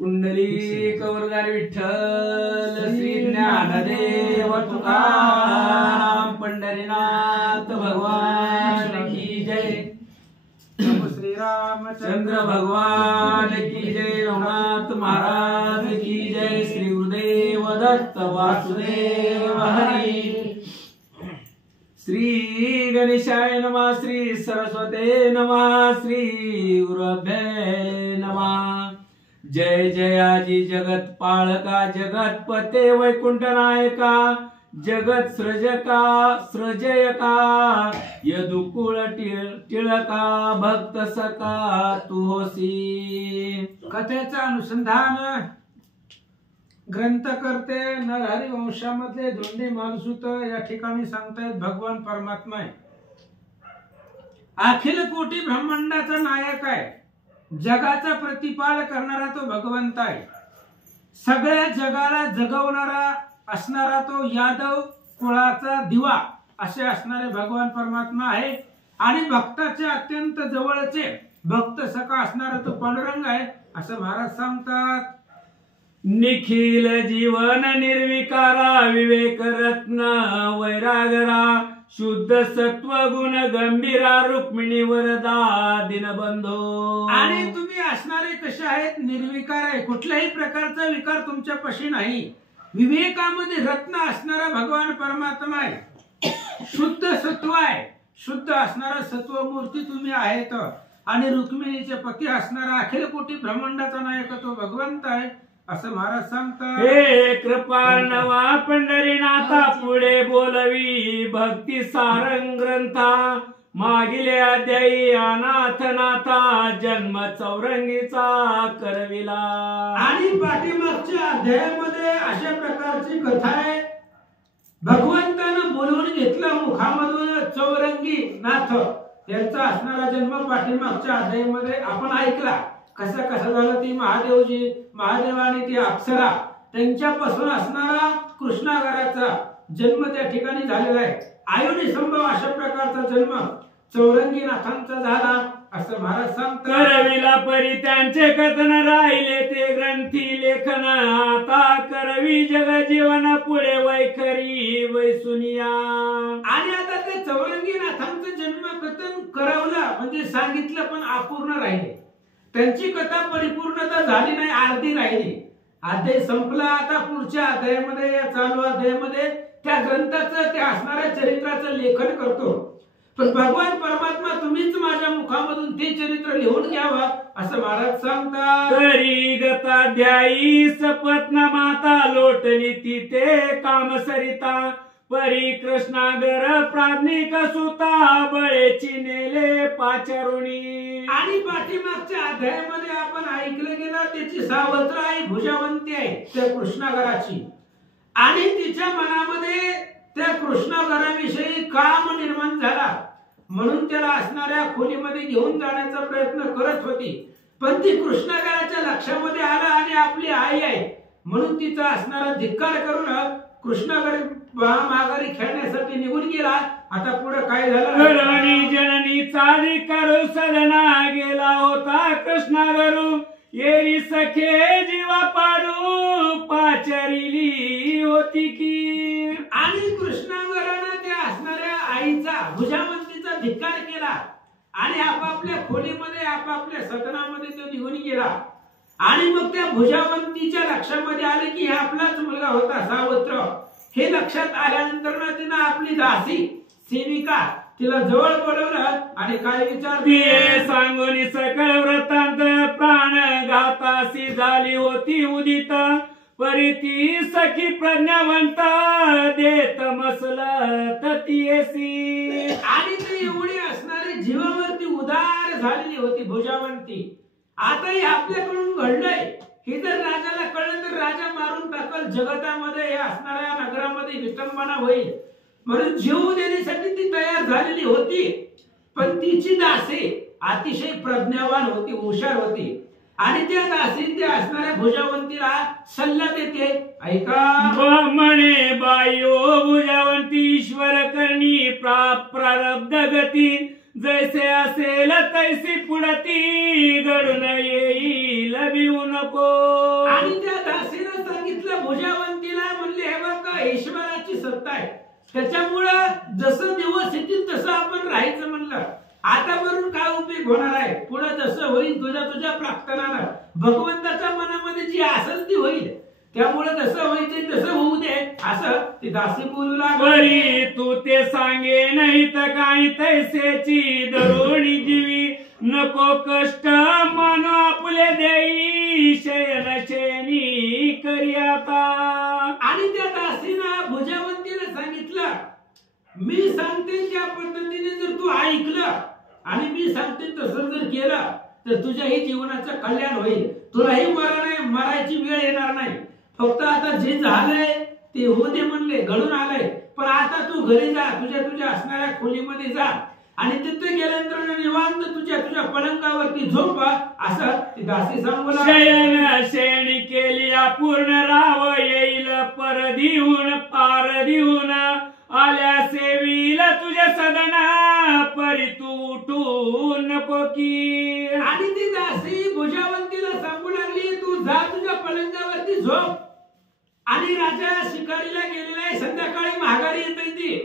कुंडली कवरदारी विठ्ठल श्री ज्ञानदेव तुकाराम पंढरीनाथ भगवान की जय। श्री रामचंद्र भगवान की जय। रघुनाथ महाराज की जय। श्री गुरुदेव दत्त वासुदेव हरी। श्री गणेशाय नमः। श्री सरस्वते नमः। श्री गुरुभ्ये नमः। जय जयाजी जगत पाळका जगतपते वैकुंठ नायका जगत सृजका सृजयका यदुकुळ टिळका भक्त सका तू होसी। कथेचं अनुसंधान ग्रंथकर्ते नरहरी वंशामधले धोंडी मालसूत या ठिकाणी सांगतायत भगवान परमात्मा आहे, अखिल कोटी ब्रह्मांडाचा नायक आहे, जगाचा प्रतिपाल करणारा तो भगवंत आहे, सगळ्या जगाला जगवणारा असणारा तो यादव कुळाचा दिवा असे असणारे भगवान परमात्मा आहे। आणि भक्ताचे अत्यंत जवळचे भक्त सखा असणारा तो पांडुरंग आहे असं महाराज सांगतात। निखिल जीवन निर्विकारा विवेक रत्न वैरागरा शुद्ध सत्व गुण गंभीरा रुक्मिणी वरदा दीनबंधो। आणि तुम्ही असणारे कसे आहेत? निर्विकार आहे, कुठल्याही प्रकारचा विकार तुमच्यापाशी नाही, विवेकामध्ये रत्न असणारा भगवान परमात्मा आहे, शुद्ध सत्व आहे, शुद्ध असणारा सत्व मूर्ती तुम्ही आहेत आणि रुक्मिणीचे पती असणारा अखिल कोटी ब्रह्मांडाचा नायक तो भगवंत आहे असं महाराज सांगतात। हे कृपाळ नवा पंढरीनाथा पुढे बोलवी भक्ती सारंग ग्रंथा मागिले अध्यायी अनाथनाथा जन्म चौरंगीचा करविला। आणि पाठीमागच्या अध्यायामध्ये अशा प्रकारची कथा आहे, भगवंतानं बोलवून घेतलं मुखामधून चौरंगी नाथ यांचा असणारा जन्म पाठीमागच्या अध्यायामध्ये आपण ऐकला। कसा कसा झाला ती महादेवजी महादेवाने ती अप्सरा त्यांच्यापासून असणारा कृष्णागराचा जन्म त्या ठिकाणी झालेला आहे। आयुनी संभव अशा प्रकारचा जन्म चौरंगी नाथांचा झाला असं महाराज सांगतात। करविला परी त्यांचे कथन राहिले ते ग्रंथी लेखन आता करवी जग जीवन पुढे वैखरी वैसुनिया। आणि आता ते चौरंगी नाथांचं जन्म कथन करवलं म्हणजे सांगितलं पण अपूर्ण राहिले, त्यांची कथा परिपूर्णता झाली नाही, अर्धी राहिली। अध्याय संपला, आता पुढच्या अध्यायामध्ये या चालू अध्यायामध्ये त्या ग्रंथाचं त्या असणाऱ्या चरित्राचं लेखन करतो। पण भगवान परमात्मा तुम्हीच माझ्या मुखामधून ते चरित्र लिहून घ्यावं असं महाराज सांगतात। तरी गताध्यायी सपत्न माता लोटली तिथे कामसरिता परी कृष्णागर प्राज्ञिक सुता बळेची नेले पाचारुणी। आणि पाठीमागच्या अध्यायामध्ये आपण ऐकलं गेलं त्याची सावत्र आई भुजावंती आहे त्या कृष्णागराची, आणि तिच्या मनामध्ये त्या कृष्णागराविषयी काम निर्माण झाला म्हणून त्याला असणाऱ्या खोलीमध्ये घेऊन जाण्याचा प्रयत्न करत होती। पण ती कृष्णागराच्या लक्षामध्ये आला आणि आपली आई आहे म्हणून तिचा असणारा धिक्कार करून कृष्णागर माघारी खेळण्यासाठी निघून गेला। आता पुढे काय झालं? गरणी जननीचा धिक्कार सदना गेला होता कृष्णागरू येरी सखे जीवा पाडू पाचरिली होती की। आणि कृष्णागरानं त्या असणाऱ्या आईचा भुजावंतीचा धिक्कार केला आणि आपापल्या खोलीमध्ये आपापल्या सदनामध्ये तो निघून गेला। आणि मग त्या भुजावंतीच्या लक्षामध्ये आले की हा आपलाच मुलगा होता सावत्र। हे लक्षात आल्यानंतर ना तिनं आपली दासी सेविका तिला जवळ बोलवलं आणि काय विचारते सांगून सकळ वृत्तांत प्राण घातासी झाली होती उदित परी ती सखी प्रज्ञावंत देत मसलत तीयसी। आणि ती एवढी असणारी जीवावरती उदार झालेली होती भुजावंती। आताही आपल्याकडून घडलंय, हे जर राजाला कळलं तर राजा मारून टाकल, जगतामध्ये या असणाऱ्या नगरामध्ये विटंबना होईल म्हणून जीव देण्यासाठी ती तयार झालेली होती। पण तिची दासी अतिशय प्रज्ञावान होती, हुशार होती आणि त्या दासी त्या असणाऱ्या भुजावंतीला सल्ला देते, ऐका म्हणे बाई ओ भुजावंती ईश्वर करणी प्रारब्ध गती जैसे असेल तैसी पुढती घडून येईल भिवू नको। भुजावंतीला म्हणले हे बघ ईश्वराची सत्ता आहे, त्याच्यामुळं जसं दिवस येतील तसं आपण राहायचं म्हणलं. आता वरून काय उपयोग होणार आहे, पुढे जसं होईल तुझ्या प्रार्थनानं भगवंताच्या मनामध्ये जी असेल ती होईल, त्यामुळे जसं व्हायचं तसं होऊ दे असं ती दासी बोलू लागली. तू ते सांगे नाही तर काही तैसेची दरोणी जीवी नको कष्ट मन आपले देई शयन शयनी करी आता. आणि त्या दासीनं भुजावंतीला सांगितलं मी सांगते त्या पद्धतीने जर तू ऐकलं आणि मी सांगते तसं जर केलं तर तुझ्याही जीवनाचं कल्याण होईल, तुलाही मरायची वेळ येणार नाही. फक्त आता जे झालंय ते होते म्हणले घडून आलंय, पण आता तू घरी जा, तुझ्या असणाऱ्या खोलीमध्ये जा आणि तिथे गेल्यानंतर निवांत तुझ्या पलंगावरती झोप असं ती दासी सांगू लागली. शयन शयनी केली पूर्ण राव येईल परधीहून पारधीहून आल्या सेवील तुझ्या सदना परी तू उठू नको की. आणि ती दासी भुजावंतीला सांगू लागली तू जा तुझ्या पलंगावरती झोप, आणि राजा शिकारीला गेलेला आहे, संध्याकाळी माघारी येते ती,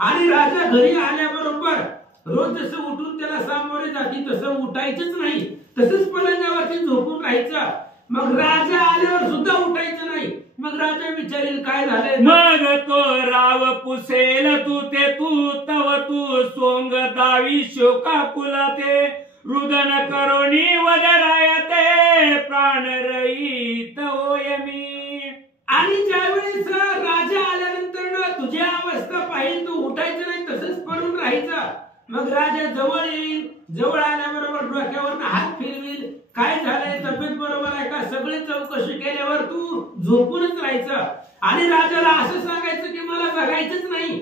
आणि राजा घरी आल्याबरोबर रोज जसं उठून त्याला सामोरे जाती तसं उठायचंच नाही, तसंच पलंगावरती झोपून राहायचं. मग राजा आल्यावर सुद्धा उठायचं नाही. मग राजा विचारेल काय झालंय, मग तो राव पुसेल तू ते तू तव तू सोंग दावी शोका कुलाते रुदन करोनी वदरायते प्राण रहित होय मी. आणि ज्यावेळेस राजा आल्यानंतर तुझी अवस्था पाहिजे, तू उठायचं नाही तसंच पडून राहायचं. मग राजा जवळ येईल, जवळ आल्याबरोबर डोक्यावर हात फिरविल, काय झालंय तब्येत बरोबर आहे का, सगळे चौकशी केल्यावर तू झोपूनच राहायचं. आणि राजाला असं सांगायचं की मला जगायचंच नाही,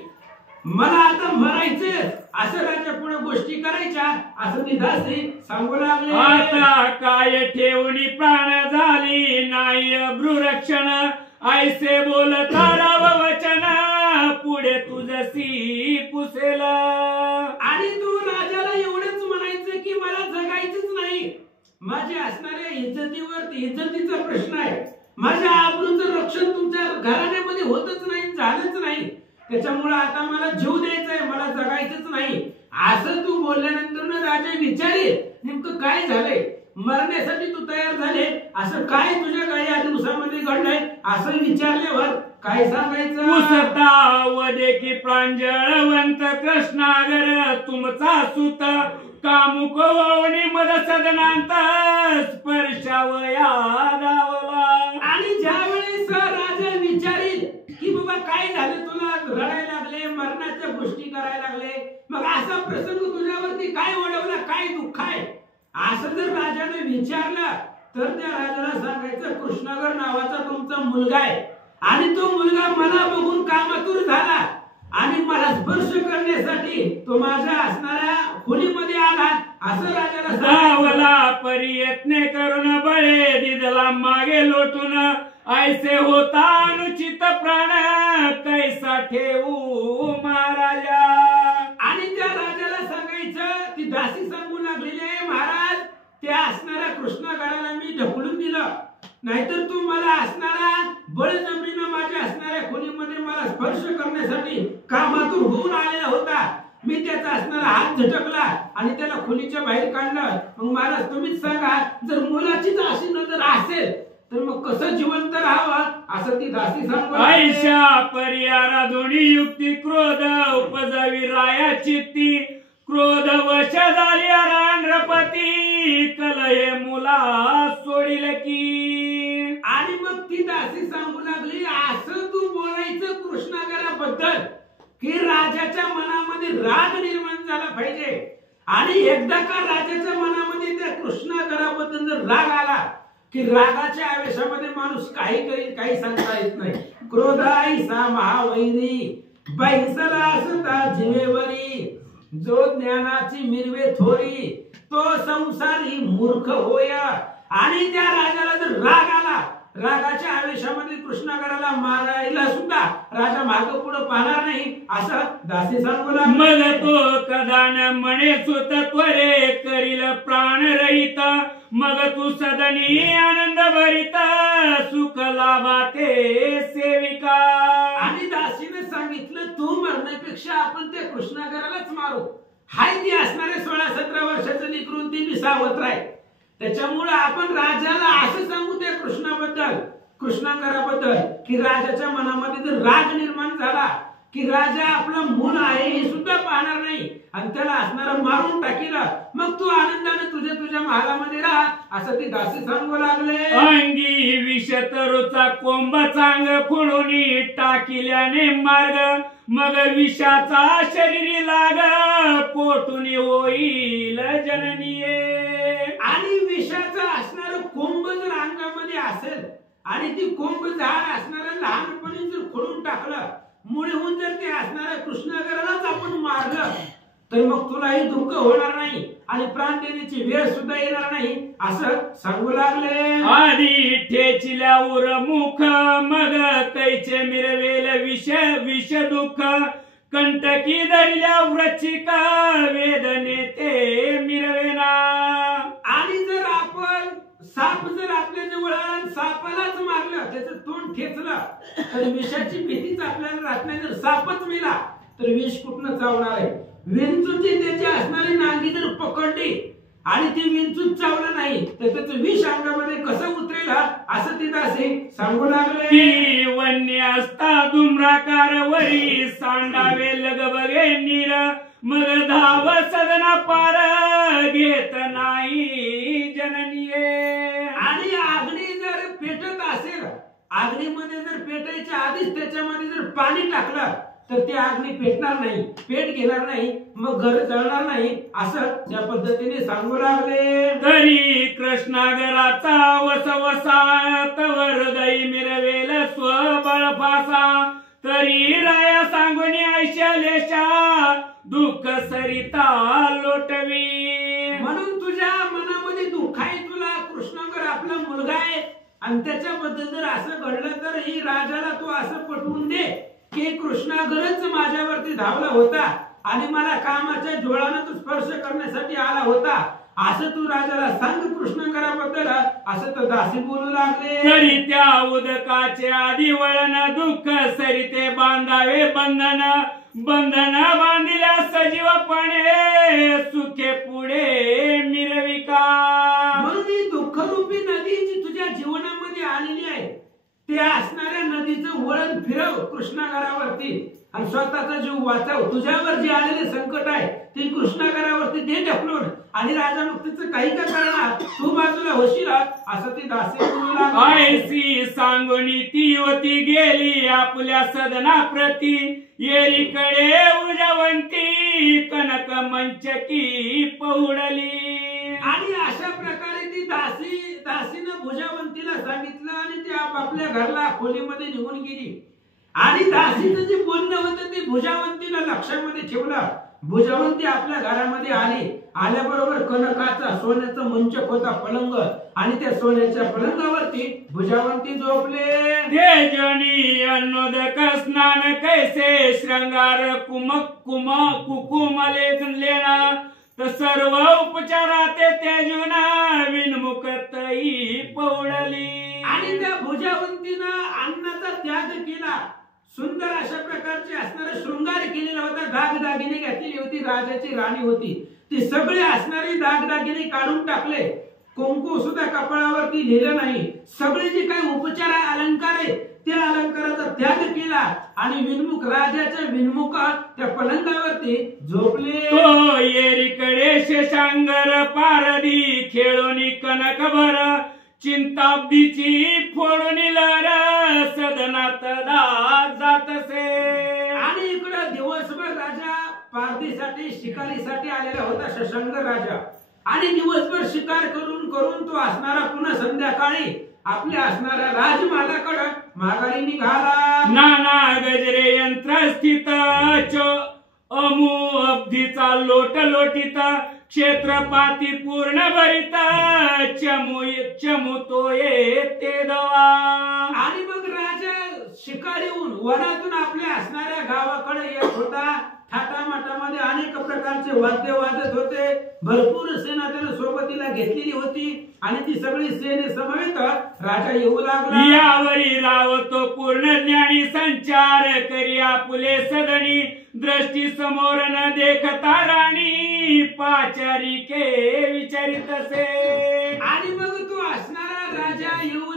मला आता मरायचं, असं राजा पुढे गोष्टी करायच्या असं ती दासी सांगू लागली. आता काय ठेवणी प्राण झाली नाही भ्रूरक्षण ऐसे बोलता राव वचन पुढे तुझसी पुसेला. आणि तू राजाला एवढंच म्हणायचं की मला जगायचंच नाही, माझ्या असणाऱ्या इज्जतीचा प्रश्न आहे, माझ्या आबरूचं रक्षण तुमच्या घराण्यामध्ये होतच नाही, झालंच नाही, त्याच्यामुळे आता मला जीव द्यायचा आहे, मला जगायचंच नाही असं तू बोलल्यानंतर राजा विचारेल नेमकं काय झालंय, मरण्यासाठी तू तयार झाले, असं काय तुझ्या काही दिवसामध्ये घडलंय असं विचारल्यावर काय सांगायचं. पुसता वदे की प्रांजळवंत कृष्णागर तुमचा सुत कामुक होऊनी मद सदनांत स्पर्शावया धावला. आणि ज्यावेळेस राजा विचारेल की बाबा काय झालं, तुला रडायला लागले, मरणाच्या गोष्टी करायला लागले, मग असा प्रसंग तुझ्यावरती काय ओढवला, काय दुःख आहे, असं जर राजाने विचारलं तर त्या राजाला सांगायचं कृष्णागर नावाचा तुमचा मुलगा आहे आणि तो मुलगा मला बघून कामातूर झाला आणि मला स्पर्श करण्यासाठी तो माझ्या असणाऱ्या खोलीमध्ये आला असं राजाला धावला परियत्ने करून बळे दिदला मागे लोटून ऐसे होता अनुचित प्राण कैसा ठेवू महाराजा. आणि त्या राजाला सांगायचं ती दासी सांगू लागलेली आहे महाराज त्या असणाऱ्या कृष्णागडाला मी ढकलून दिलं, नाहीतर तू मला असणारा बळजबरीनं माझ्या असणाऱ्या खोलीमध्ये मला स्पर्श करण्यासाठी कामातून होऊन आलेला होता, मी त्याचा असणारा हात झटकला आणि त्याला खोलीच्या बाहेर काढलं. मग महाराज तुम्हीच सांगा जर मुलाचीच अशी नजर असेल तर मग कसं जिवंत राहावं असं ती दासी सांगू. ऐशा परियारा दोन्ही युक्ती क्रोध उपजावी राया चित्ती क्रोध वश झाली रांड्रपती कलहे मुला सोडिल की. आणि मग ती दासी सांगू लागली असं तू बोलायचं कृष्णागराबद्दल की राजाच्या मनामध्ये राग निर्माण झाला पाहिजे, आणि एकदा का राजाच्या मनामध्ये त्या कृष्णागराबद्दल जर राग आला की रागाच्या आवेशामध्ये माणूस काही करेल काही सांगता येत नाही. क्रोधाईसा महावैरी बैसला असता जिवेवरी जो ज्ञानाची मिरवे थोरी तो संसारी मूर्ख होया. आणि त्या राजाला जर राग आला रागाच्या आवेशामध्ये कृष्णागराला मारायला सुद्धा राजा माग पुढे पाहणार नाही असं दासी सांगू लागली. मग तो कदान म्हणे सुत त्वरे करील प्राण रहित, मग तू सदनी आनंद भरित सुख लाभाते सेविका. आणि दासीने सांगितलं तू मरण्यापेक्षा आपण त्या कृष्णागरालाच मारू. हाय ती असणारे 16-17 वर्षाचं लेकरून ती बी सावत्र आहे. त्याच्यामुळे आपण राजाला असं सांगू त्या कृष्णाबद्दल, कृष्णागराबद्दल की राजाच्या मनामध्ये जर राग निर्माण झाला की राजा आपला मूल आहे हे सुद्धा पाहणार नाही आणि त्याला असणारा मारून टाकील, मग तू आनंदाने तुझ्या महालामध्ये राहा असं ती दासी सांगू लागले. अंगी विषतरुचा कोंब चांग खुणून टाकिल्याने मार्ग, मग विषाचा शरीरी लाग पोटून होईल जननीये. आणि विषाचा असणारं कोंब जर अंगामध्ये असेल आणि ती कोंब झाड असणारं लहानपणी जर खोडून टाकलं, मुळे होऊन जर ते असणाऱ्या कृष्णागरालाच आपण मारलं तर मग तुलाही दुःख होणार नाही आणि प्राण देण्याची वेळ सुद्धा येणार नाही असं सांगू लागले. आधी ठेचिल्या उर मुख, मग कैचे मिरवेल विष दुःख, कंटकी धरल्या वृचिका वेदने ते मिरवेना. आणि जर आपण साप जर आपल्या जवळ सापालाच मारलं, त्याचं तोंड ठेचलं तर विषाची भीतीच आपल्याला राहत नाही. जर सापच मेला तर विष कुठनं चावणार आहे. विंचूची त्याची असणारी नांगी जर पकडली आणि ती विंचू चावलं नाही तर त्याचं विष अंगामध्ये कसं उतरेल असं ती दासी सांगू लागले. की वन्य असता धुम्राकार वरी, सांडावे लगबगे नीर, मग धाव सदना पार घेत नाही जननीये. आणि आग्नी जर पेटत असेल, आग्नीमध्ये जर पेटायच्या आधीच त्याच्यामध्ये जर पाणी टाकलं तर ते आग्नी पेटणार नाही, पेट घेणार नाही, मग घर जळणार नाही असं त्या पद्धतीने सांगू लागले. तरी कृष्णागराचा वसवसा तव हृदय मिरवेल स्वबळ फासा, तरी राया सांगून आयशा लेशा दुःख सरिता लोटवी. म्हणून तुझ्या मनामध्ये दुःख आहे, तुला कृष्णागर आपला मुलगा आहे आणि त्याच्याबद्दल जर असं घडलं तर ही राजाला तू असं पटवून दे की कृष्णागरच माझ्यावरती धावला होता आणि मला कामाच्या जोळानं तू स्पर्श करण्यासाठी आला होता असं तू राजाला सांग कृष्णागराबद्दल असं तर दासी बोलू लागले. तरी त्या उदकाचे आधी वळण दुःख सरिते बांधावे बंधन, बंधन बांधिल्या सजीवपणे सुखे पुढे मिरविका. म्हणून ही दुःखरूपी नदी जी तुझ्या जीवनामध्ये आलेली आहे ते असणाऱ्या नदीचं वळण फिरव कृष्णागरावरती आणि स्वतःचा जीव वाचव. तुझ्यावर जे आलेले संकट आहे ते कृष्णागरावरती दे ढकलून आणि राजा मग तिचं काही का करणार, तू बाजूला होशील असं ती दासी बोलू लागली. ऐसी सांगुनी ती होती गेली आपल्या सदना प्रती, येरीकडे उजवंती कनक मंचकी पहुडली. आणि अशा प्रकारे ती दासीनं भुजावंतीला सांगितलं आणि ती आपापल्या घरला खोलीमध्ये निघून गेली. आणि दासीचं जे बोलणं होतं ते भुजावंतीला लक्षामध्ये ठेवलं. भुजावंती आपल्या घरामध्ये आली. आल्याबरोबर कनकाचा सोन्याचा मंचक होता पलंग आणि त्या सोन्याच्या पलंगावरती भुजावंती झोपले. तेजनी अन्नोदक स्नान कैसे श्रृंगार कुकुम लेना, तर सर्व उपचाराते तेजुना विनमुखतई पौडली. आणि त्या भुजावंतीनं अन्नाचा त्याग केला. सुंदर अशा प्रकारचे असणारे शृंगार केलेला होता. दागदागिने घातलेली होती. राजाची राणी होती. ती सगळे असणारे दागदागिने काढून टाकले. कुंकू सुद्धा कपाळावरती लिहिलं नाही. सगळे जे काही उपचार अलंकार आहे त्या अलंकाराचा त्याग केला आणि विनमुख राजाच्या विनमुख त्या पलंगावरती झोपले. तो येरीकडे शेषांगर पारदी खेळोनी कनकभर, चिंताब्दीची फोडून लहर सदनात जातसे. आणि इकडे दिवसभर राजा पारदीसाठी शिकारीसाठी आलेला होता शशांकर राजा. आणि दिवसभर शिकार करून करून तो असणारा पुन्हा संध्याकाळी आपल्या असणाऱ्या राजमहालाकडे माघारी निघाला. नाना गजरे यंत्र स्थित अमू अब्धीचा लोट लोटीत, क्षेत्रपाती पूर्ण भरित चमू तो येते दवा. आणि मग राजा शिकारीहून वनातून आपल्या असणाऱ्या गावाकडे येत होता. थाटामाटामध्ये अनेक प्रकारचे वाद्य वाजत होते. भरपूर सेना त्याने सोबतीला घेतलेली होती आणि ती सगळी सेने समेत राजा येऊ लागला. यावरी रावतो पूर्ण ज्ञानी संचार करी आपुले सदनी दृष्टी समोर न देखता राणी पाचारी के विचारित असे. आणि मग तो असणारा राजा येऊ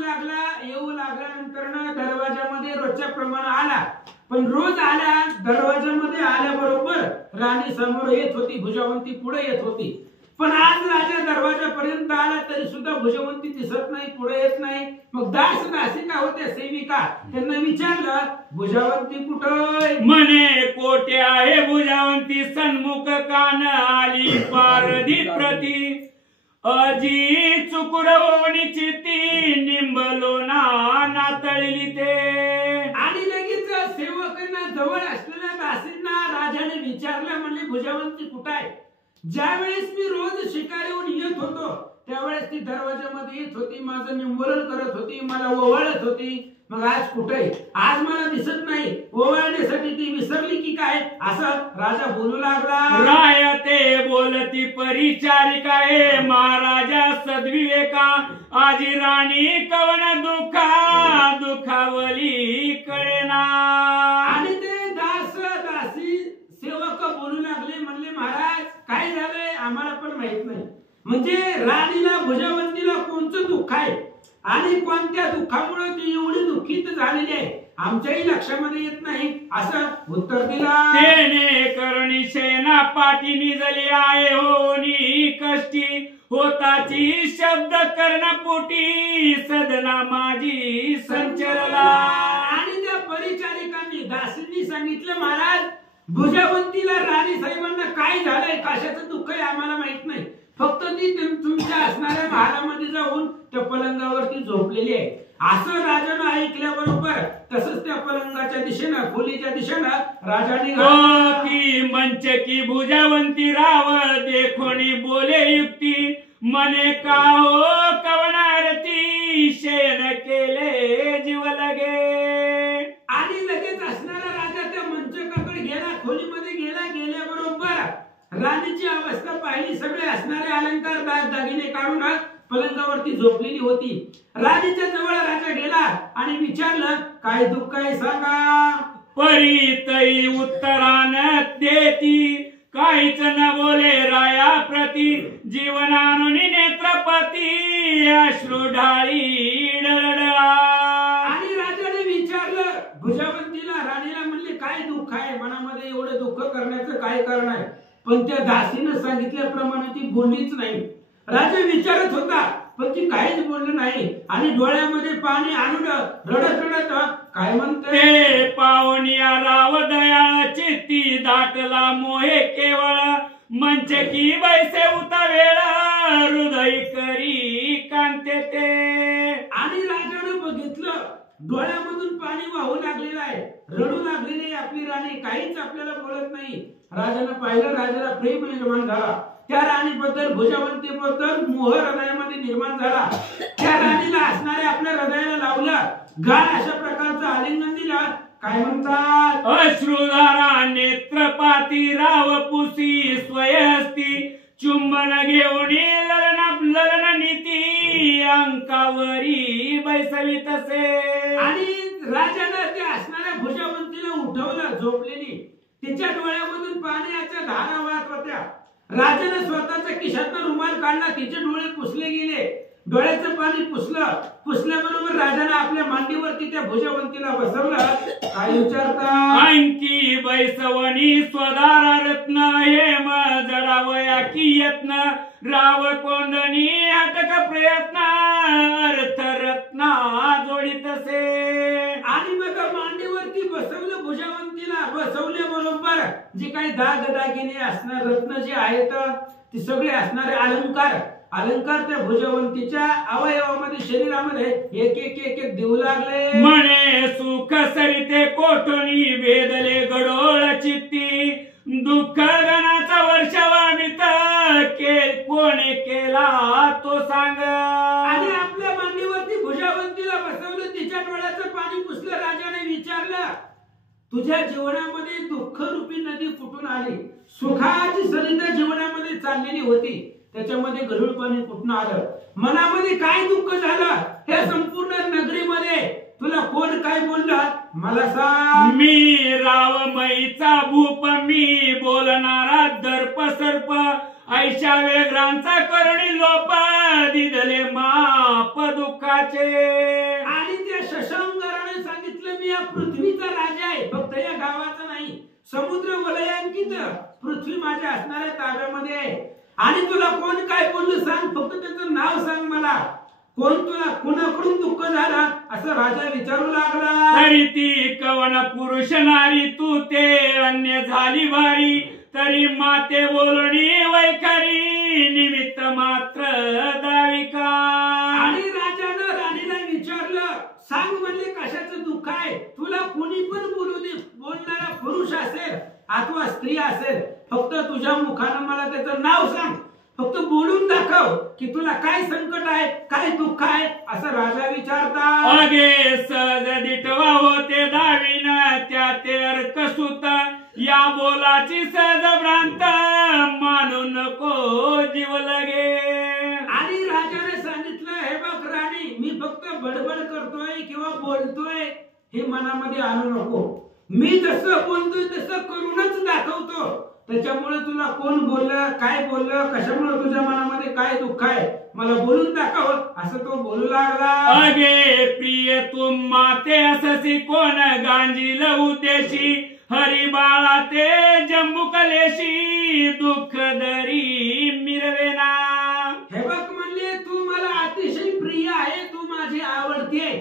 लागल्यानंतर दरवाजामध्ये रोजच्या प्रमाणे आला. पण रोज आल्या दरवाजामध्ये आल्याबरोबर राणी समोर येत होती, भुजवंती पुढे येत होती. पण आज राजा दरवाजापर्यंत आला तरी सुद्धा भुजवंती दिसत नाही, पुढे येत नाही. मग दास दासिका होत्या सेविका, त्यांना विचारलं भुजवंती कुठे? म्हणे कोठे आहे भुजवंती सन्मुख कान आली पारधी प्रती अजी चुकुरवणीची ती निंबलो नातळली ते. आणि लगेच सेवकांना जवळ असलेल्या दासींना राजाने विचारलं, म्हणले भुजवंती कुठे आहे? ज्यावेळेस मी रोज शिकारीहून येत होतो त्यावेळेस ती दरवाजामध्ये येत होती, माझं निंबोरण करत होती, मला ओवाळत होती. मग आज कुठे? आज मला दिसत नाही. ओवाळण्यासाठी ती विसरली की काय? असं राजा बोलू लागला. राय ते बोलती परिचारिका हे महाराजा सद्विवेका आजी राणी कवन दुखावली कळेना. आणि ते दास दासी सेवक बोलू लागले, म्हणले महाराज काय झालंय आम्हाला पण माहित नाही. म्हणजे राणीला भुजवंतीला कोणतं दुःख आहे आणि कोणत्या दुःखामुळे ती एवढी दुःखित झालेली आहे आमच्याही लक्षामध्ये येत नाही असं उत्तर दिला. तेने करणी सेना पाठी निजली आहे होनी कष्टी होताची शब्द कर्णपोटी सदना माझी संचरला. आणि त्या परिचारिकांनी दासींनी सांगितलं महाराज भुजवंतीला राणी साहेबांना काय झालंय, कशाचं दुःख आहे आम्हाला माहित नाही. फक्त ती तुमच्या असणाऱ्या महालामध्ये जाऊन त्या पलंगावरती झोपलेली आहे. असं राजानं ऐकल्याबरोबर तसंच त्या पलंगाच्या दिशेनं खोलीच्या दिशेनं राजाने मंच की भुजवंती रावळ देखोनी बोले युक्ती मने का हो कवनारती शयन केले जीव लगे. आणि लगेच असणारा राजा त्या मंचकाकडे गेला, खोलीमध्ये गेल्याबरोबर राणीची अवस्था पाहिली. सगळे असणारे अलंकार दागिने काढून पलंगावरती झोपलेली होती. राणीच्या जवळ राजा गेला आणि विचारलं काय दुःख आहे सांगा. परितई उत्तरान देती काहीच न बोले राया प्रती जीवनानुनी नेत्रपती अश्रू ढाळी डळडळा. आणि राजाने विचारलं भुजवंतीला, राणीला म्हणले काय दुःख आहे, मनामध्ये एवढे दुःख करण्याचं काय कारण आहे? पण त्या दासीनं सांगितल्याप्रमाणे ती बोललीच नाही. राजा विचारत होता पण ती काहीच बोलली नाही आणि डोळ्यामध्ये पाणी आणून रडत काय म्हणते. पावनिया राव दयाळ चित्ती दाटला मोहे केवळ मंच की बैसे उता वेळ हृदय करी कांते ते. आणि राजानं बघितलं डोळ्यामधून पाणी वाहू लागलेलं आहे, रडू लागलेली आपली राणी, काहीच आपल्याला बोलत नाही. राजानं पाहिलं, राजाला प्रेम निर्माण झाला. त्या राणीबद्दल भुजवंतीबद्दल मोह हृदयामध्ये निर्माण झाला. त्या राणीला असणाऱ्या आपल्या हृदयाला लावलं, गाढ अशा प्रकारचं आलिंगन दिलं. काय म्हणतात. अश्रुधारा नेत्रपाती राव पुसी स्वयहस्ती चुंबन घेऊन ललन नीती अंकावरी बैसवीत असे. आणि राजानं त्या असणाऱ्या भुजवंतीला उठवलं झोपलेली. तिच्या डोळ्यामधून पाण्याच्या धारा वाहत होत्या. राजाने स्वतःच्या खिशातून रुमाल काढला, तिचे डोळे पुसले गेले. डोळ्याचं पाणी पुसल्याबरोबर राजाने आपल्या मांडीवरती त्या भुजवंतीला बसवलं. काय विचारता. अंकी बैसवणी स्वदारा रत्न हेम जडावया की यत्न राव कोंदणी हटक प्रयत्न अर्थ रत्ना जोडीतसे. आणि मग मांडीवरती बसवलं भुजवंतीला. बसवल्याबरोबर जे काही दागिने असणार रत्न जे आहेत ते सगळे असणारे अलंकार त्या भुजवंतीच्या अवयवामध्ये शरीरामध्ये एक एक देऊ लागले. म्हणे सुख सरिते कोठोनी वेदले गडोळ चित्ती दुःख गणाचा वर्षावामित के तुझ्या जीवनामध्ये दुःख रूपी नदी कुठून आली? सुखाची सरिता जीवनामध्ये चाललेली होती, त्याच्यामध्ये गढूळ पाणी कुठून आलं? मनामध्ये काय दुःख झालं? हे संपूर्ण नगरीमध्ये तुला कोण काय बोललं मला सांग? मी रावमयीचा भूप, मी बोलणारा दर्प सर्प, ऐशा वेग्रांचा करुणी लोप, दिदले माप दुःखाचे. आणि त्या शशांकाराने सांगितलं मी या पृथ्वीचा राजा आहे, फक्त या गावाचा नाही, समुद्र वलयांकित पृथ्वी माझ्या असणाऱ्या ताब्यामध्ये आहे. आणि तुला कोण काय बोललं सांग, फक्त त्याचं नाव सांग मला. कोण तुला कुणाकडून दुःख झाला असं राजा विचारू लागला. तरी ती कवन पुरुष नारी, तू ते अन्य झाली भारी, तरी माते बोलणी वैखरी, निमित्त मात्र दाविका. आणि राजानं राणीला विचारलं, सांग म्हणले कशाचं दुःख आहे? तुला कोणी पण बोलू दे, बोलणारा पुरुष असेल अथवा स्त्री असेल, फक्त तुझ्या मुखानं मला त्याचं नाव सांग, फक्त बोलून दाखव की तुला काय संकट आहे, काय दुःख आहे असं राजा विचारतात. अगे सहज दिटवा होते दावीन, त्या ते अर्कसूत, या बोलाची सहज भ्रांत, मानू नको जीव लगे. आणि राजाने सांगितलं, हे बघ राणी, मी फक्त बडबड करतोय किंवा बोलतोय हे मनामध्ये आणू नको. मी जसं बोलतोय तसं करूनच दाखवतो. त्याच्यामुळे तुला कोण बोललं, काय बोललं, कशामुळे तुझ्या मनामध्ये काय दुःख आहे मला बोलून दाखव असं तो बोलू लागला. अगे प्रिय तू माते अससी, कोण गांजील उद्देशी, हरी बाळा ते जम्बू कलेशी, दुःख दरी मिरवेना. हे बघ म्हणले, तू मला अतिशय प्रिय आहे, तू माझी आवडती आहे.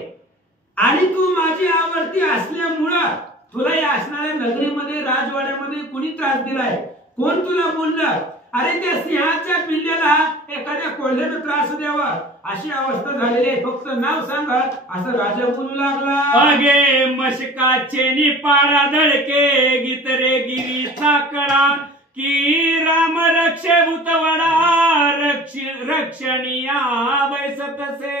आणि तू माझी आवडती असल्यामुळं तुला या असणाऱ्या नगरीमध्ये, राजवाड्यामध्ये कुणी त्रास दिलाय? कोण तुला बोललं? अरे त्या सिंहाच्या पिल्ल्याला एखाद्या कोल्ह्यानं त्रास द्यावा अशी अवस्था झालेली आहे, फक्त नाव सांग असं राजा बोलू लागला. अगे मशकाचे निपाडा धडके, गीत रे गिरीचा कडा, की राम रक्षे भूतवडा, रक्षणीया बैसतसे.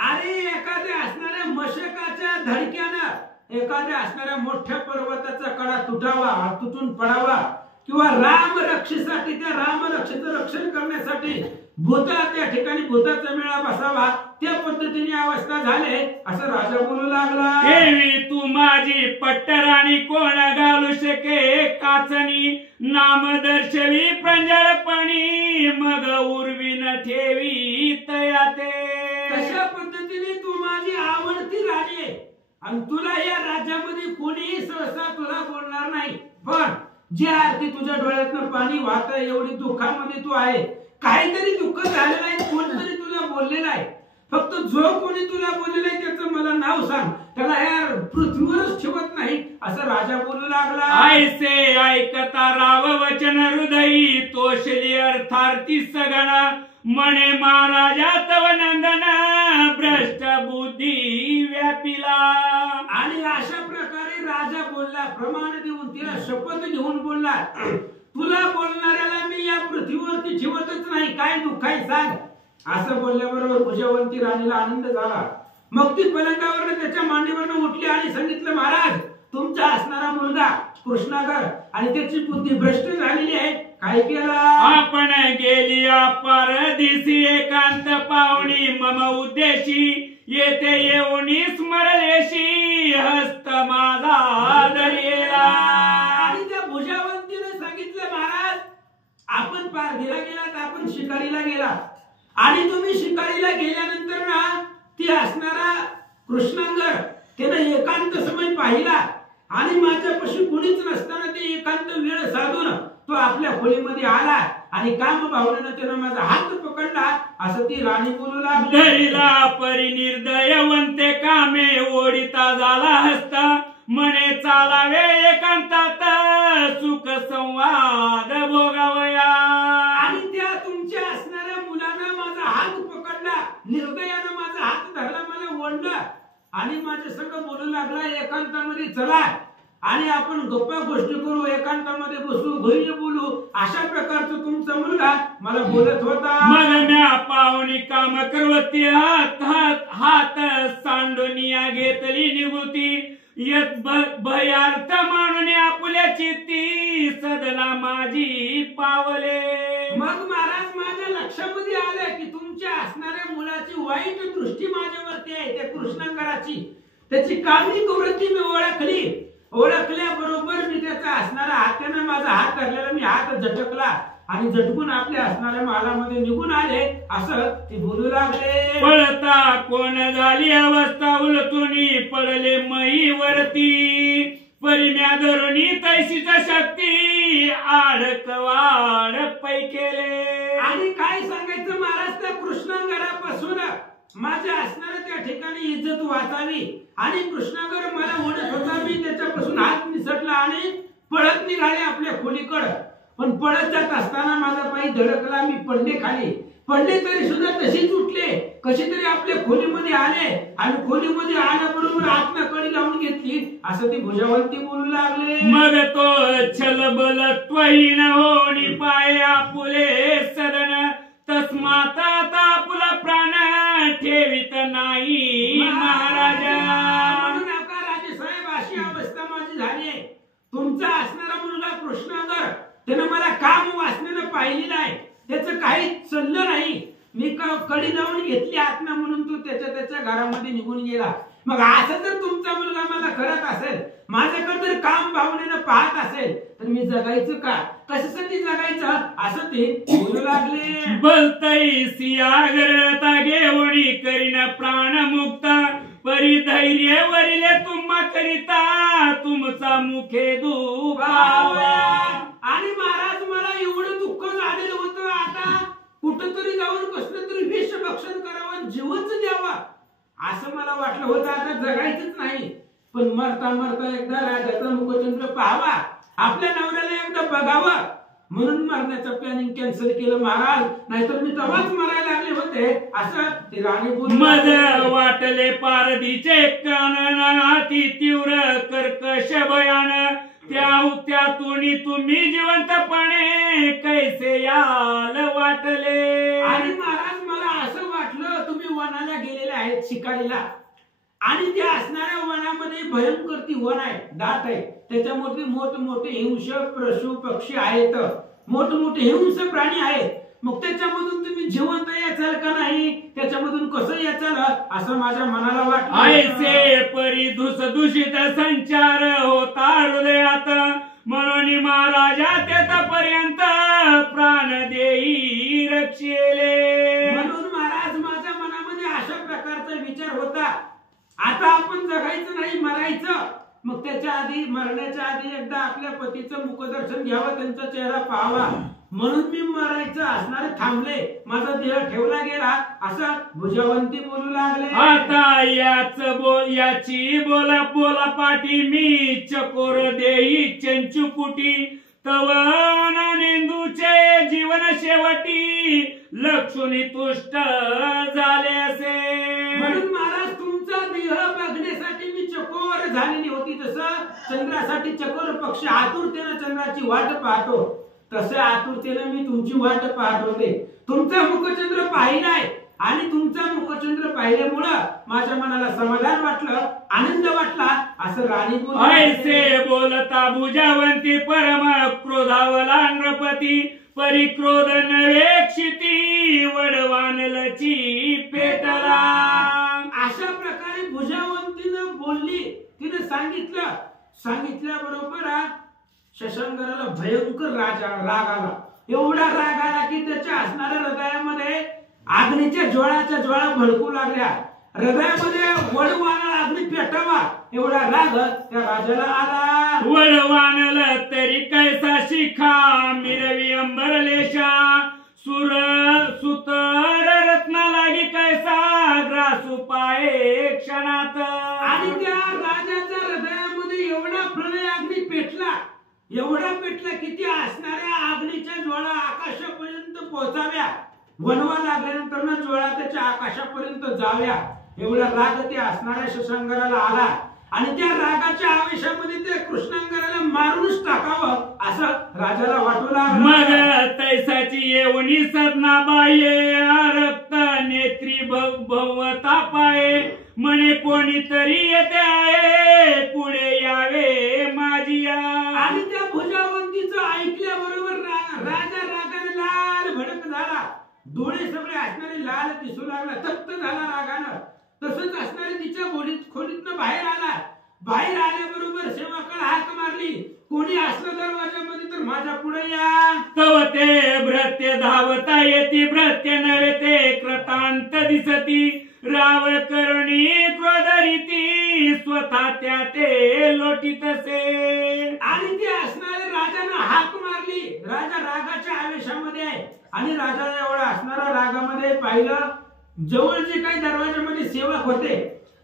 अरे एखाद्या असणाऱ्या मशकाच्या धडक्यानं एखाद्या असणाऱ्या मोठ्या पर्वताचा कडा तुटून पडावा, किंवा राम रक्षेसाठी, त्या राम रक्षेचं रक्षण करण्यासाठी भूता त्या ठिकाणी भूताचा मेळा बसावा, त्या पद्धतीने अवस्था झाले असं राजा बोलू लागला. देवी तू माझी पट्टराणी, कोण घालू शके काचणी, नाम दर्शवी प्रांजळपणी, मग उर्वीन ठेवी तयाते. कशा पद्धतीने तू माझी आवडती राणी आहे आणि तुला या राज्यामध्ये कोणीही सहसा तुला बोलणार नाही. पण जी आरती तुझ्या डोळ्यातनं पाणी वाहत, एवढी दुःखामध्ये तू आहे, काहीतरी दुःख झालेलं आहे, कोणतरी तुला बोललेलं आहे, फक्त जो कोणी तुला बोललेलं आहे त्याचं मला नाव सांग, त्याला या पृथ्वीवरच ठेवत नाही असं राजा बोलू लागला. ऐसे ऐकता राव वचन हृदयी, तोषली अर्थार्थी सगण, म्हणे महाराजा तव नंदन, भ्रष्ट बुद्धी व्यापिला. आणि अशा प्रकारे राजा बोलला, प्रमाण देऊन तिला शपथ घेऊन बोलला, तुला बोलणाऱ्याला मी या पृथ्वीवरती ठेवतच नाही, काय दुःख आहे सांग. असं बोलल्याबरोबर भुजवंती राणीला आनंद झाला. मग ती पलंगावरनं त्याच्या मांडीवरनं उठली आणि सांगितलं, महाराज तुमचा असणारा मुलगा कृष्णागर आणि त्याची बुद्धी भ्रष्ट झालेली आहे, काय केलं? आपण गेली परदेशी, एकांत पाहुणी मम उद्देशी, येथे येऊनी स्मरलेशी, हस्त माझा दरियेला. आणि त्या भुजवंतीने सांगितलं, महाराज आपण पारधीला गेलात, आपण शिकारीला गेला, आणि तुम्ही शिकारीला गेल्यानंतर ना ती असणारा कृष्णांगर त्याने एकांत समय पाहिला आणि माझ्यापाशी कुणीच नसताना ते एकांत वेळ साधून तो आपल्या खोलीमध्ये आला आणि काम भावनेनं त्यानं माझा हात पकडला असं ती राणी बोलू लागली. धरिला परिनिर्दयवंते कामे, ओढिता झाला हस्त, म्हणे चालावे एकांतात, सुख संवाद भोगावया. आणि त्या तुमच्या असणाऱ्या मुलानं माझा हात पकडला, निर्दयानं माझा हात धरला, मला ओढलं आणि माझ्या संग बोलू लागला, एकांतामध्ये चला आणि आपण गप्पा गोष्टी करू, एकांतामध्ये बसू, घरी बोलू, अशा प्रकारचं तुमचा मुलगा मला बोलत होता. मग म्या पाहुणी काम करवती, हात हात हात सांडोनिया घेतली निवृत्ती, यत भयार्थ मानून आपुल्याची ती सदना माझी पावले. मग महाराज माझ्या लक्षामध्ये आलं की तुमच्या असणाऱ्या मुलाची वाईट दृष्टी माझ्यावरती आहे, त्या कृष्णांगराची. त्याची काळी कुवृत्ती मी ओळखल्याबरोबर मी त्याचा असणारा हाताने माझा हात धरलेला मी हात झटकला आणि झटकून आपल्या असणाऱ्या महालामध्ये निघून आले असं ते बोलू लागले. पळता कोण झाली अवस्था उलटून पडले मई वरती, परिम्या धरुणी तैशीच शक्ती आडकवाड पै केले. आणि काय सांगायचं महाराज, त्या कृष्णांगरापासून माझ्या असणाऱ्या त्या ठिकाणी इज्जत वाचावी आणि कृष्णागर मला ओढत होता, मी त्याच्यापासून हात निसटला आणि पळत निघाले आपल्या खोलीकडे. पण पळत जात असताना माझा पाय धडकला, मी पडले खाली. पडले तरी सुद्धा तशीच उठले, कशी तरी आपल्या खोलीमध्ये आले आणि खोलीमध्ये आल्याबरोबर आतनं कडी लावून घेतली असं ती भुजावंती बोलू लागले. मग तो छलबल त्वहीन होणी पाय आपुले सदन, तस्मात तापुला प्राण ठेवित नाही महाराजा. राजेसाहेब अशी अवस्था माझी झाली आहे. तुमचा असणारा मुलगा कृष्णागर त्यानं मला काम वासनेनं पाहिलेलं आहे, त्याचं काही चाललं नाही. मी कडी लावून घेतली आत्मा म्हणून तो त्याच्या घरामध्ये निघून गेला. मग असं जर तुमचा मुलगा मला करत असेल, माझ्याकडे जर काम भावनेनं पाहत असेल तर मी जगायचं का, कशासाठी जगायचं असं ते बोलू लागले. बोलतई सियागरता घेऊन करीन प्राण मुक्त, परी धैर्य वरिले तुम्हा करिता तुमचा मुखे दुखावा. आणि महाराज मला एवढं दुःख झालेलं होतं, आता कुठंतरी जाऊन कसलं तरी विष भक्षण करावं, जीवच द्यावा असं मला वाटलं होतं. आता जगायचंच नाही, पण मरता मरता एकदा राजाचा मुखचंद्र पाहावा, आपल्या नवऱ्याला एकदा बघावं म्हणून मरण्याचं प्लॅनिंग कॅन्सल केलं महाराज, नाहीतर मी तेव्हाच मरायला लागले होते असं ते राणी बोलली. मज वाटले पारधीचे कानन अति तीव्र कर्कश भयान, त्यातून तुम्ही जिवंतपणे कैसे याल वाटले. आणि महाराज मला असं वाटलं तुम्ही वनाला गेलेले आहेत शिकारीला, आणि त्या असणाऱ्या वनामध्ये भयंकर ती वन आहे, दाट आहे, त्याच्यामध्ये मोठमोठे हिंसक पशु पक्षी आहेत, मोठमोठे हिंस प्राणी आहेत. मग त्याच्यामधून तुम्ही जिवंत याचाल का नाही, त्याच्यामधून कसं याचाल असं माझ्या मनाला वाटलं. ऐसे परी दूषित संचार होता हृदयात, म्हणून महाराजा तेथपर्यंत प्राण देई रक्षेले. म्हणून महाराज माझ्या मनामध्ये अशा प्रकारचा विचार होता, आता आपण जगायचं नाही मरायचं. मग त्याच्या आधी मरण्याच्या आधी एकदा आपल्या पतीचं मुखदर्शन घ्यावं, त्यांचा चेहरा पाहावा म्हणून मी मरायचं असणारे थांबले, माझा देह ठेवला गेला असं भुजावंती बोलू लागले. आता याची बोला पाठी मी चकोर देई चंचुपुटी, तव नेंदूचे जीवन शेवटी लक्षुनी तुष्ट झाले असे. म्हणून महाराज तुमचा देह बघण्यासाठी मी चकोर झालेली होती, तसं चंद्रासाठी चकोर पक्षी आतुरतेनं चंद्राची वाट पाहतो, तसे आतुरतेनं मी तुमची वाट पाहत होते. तुमचा मुखचंद्र पाहिलाय आणि तुमचा मुखचंद्र पाहिल्यामुळं माझ्या मनाला समाधान वाटलं, आनंद वाटला असं राणी बोलली. ऐसे बोलता भुजावंती परम क्रोधावला नृपती, परिक्रोध नवे क्षिती वडवानलची पेटला. अशा प्रकारे भुजावंतीनं बोलली, तिने सांगितल्याबरोबर शशांकराला भयंकर राग आला. एवढा राग आला की त्याच्या असणाऱ्या हृदयामध्ये अग्नीच्या ज्वाळा भडकू लागल्या. हृदयामध्ये वडवानला अग्नी पेटावा एवढा राग त्या राजाला आला. वडवानल तरी कैसा शिखा मिरवी अंबरलेशा, सुतर रत्ना लागी कैसा ग्रासू पाये क्षणात. आणि त्या राजाच्या हृदयामध्ये एवढा प्रलय अग्नी पेटला की त्या असणाऱ्या अग्नीच्या ज्वाळा आकाशापर्यंत पोहोचाव्या, वणवा लागल्यानंतर ना ज्वाळा त्याच्या आकाशापर्यंत जाव्या एवढा राग त्या असणाऱ्या शशांकराला आला. आणि त्या रागाच्या आवेशामध्ये त्या कृष्णांगराला मारूनच टाकावं असं राजाला वाटू लागलं. मग तैसाची येवणी सदना बाये, रक्त नेत्री भवता पाये, म्हणे कोणीतरी येते आहे पुढे यावे माझिया. आणि त्या भुजावंतीचं ऐकल्याबरोबर राजा रागाने लाल भडक झाला. डोळे सगळे असणारे लाल दिसू लागला. तप्त झाला रागानं. तसंच असणारे तिच्या खोलीतनं बाहेर आला. बाहेर आल्याबरोबर सेवकाला हाक मारली. कोणी असलं दरवाजामध्ये तर माझ्या पुढे या. तव ते भृत्य धावता येती भृत्य नव्हे ते कृतांत दिसती. राव करुणी क्रोधरीती स्वतः त्या ते लोटीतसे. आणि ते असणारे राजानं हाक मारली. राजा रागाच्या आवेशामध्ये आहे आणि राजाने एवढा असणारा रागामध्ये पाहिलं. जवळ जे काही दरवाजामध्ये सेवक होते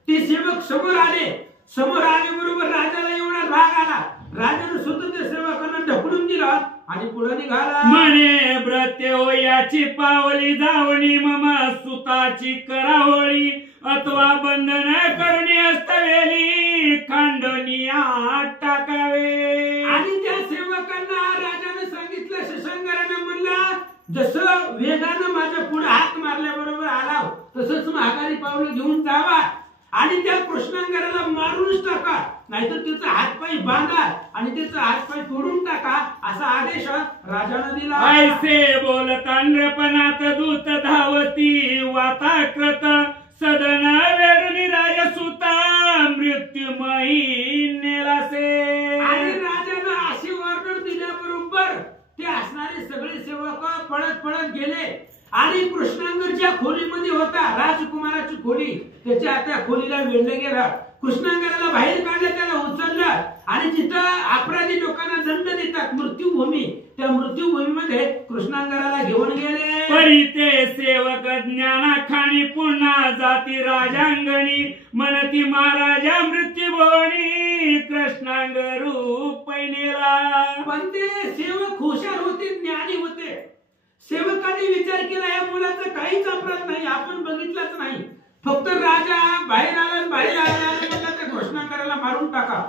ते सेवक समोर आले. समोर आल्याबरोबर राजाला एवढा राग आला. राजाने सुद्धा त्या सेवकांना ढकलून दिला आणि पुढे निघाला. म्हणे भृत्य हो याची पावली जावणी मम सुताची करावळी. अथवा बंधन करणी असतवेली खांडणी आत टाकावे. आणि त्या सेवकांना राजाने सांगितलं. शशांकराने म्हणला जसं वेगानं माझ्या पुढे हात मारल्याबरोबर आला तसंच माघारी पावलं घेऊन जावा आणि त्या कृष्णांगराला मारूनच टाका. नाहीतर त्याचा हातपाय बांधा आणि त्याचा हातपाय तोडून टाका असा आदेश राजाने दिला. ऐसे बोलता नृपनाथ दूत धावती वाताकृत सदन वेडणी राजसुता मृत्युमयी नेलासे. आणि राजाने अशी ऑर्डर दिल्याबरोबर ते असणारे सगळे सेवक पळत पळत गेले आणि कृष्णांगर ज्या खोलीमध्ये होता राजकुमाराची खोली त्याच्या त्या खोलीला वेढलं गेलं. कृष्णांगराला बाहेर काढलं. त्याला उचललं आणि जिथं अपराधी लोकांना दंड देतात मृत्यूभूमी त्या मृत्यूभूमीमध्ये कृष्णांगराला घेऊन गेले. परी ते सेवक ज्ञाना खाणी पुन्हा जाती राजांगणी म्हणती महाराजा मृत्यूभवनी कृष्णांगरू पैनेला. पण ते सेवक हुशार होते ज्ञानी होते. सेवकांनी विचार केला या मुलाचा काहीच अपराध नाही. आपण बघितलंच नाही. फक्त राजा बाहेर आला म्हणला त्या कृष्णांगराला मारून टाका.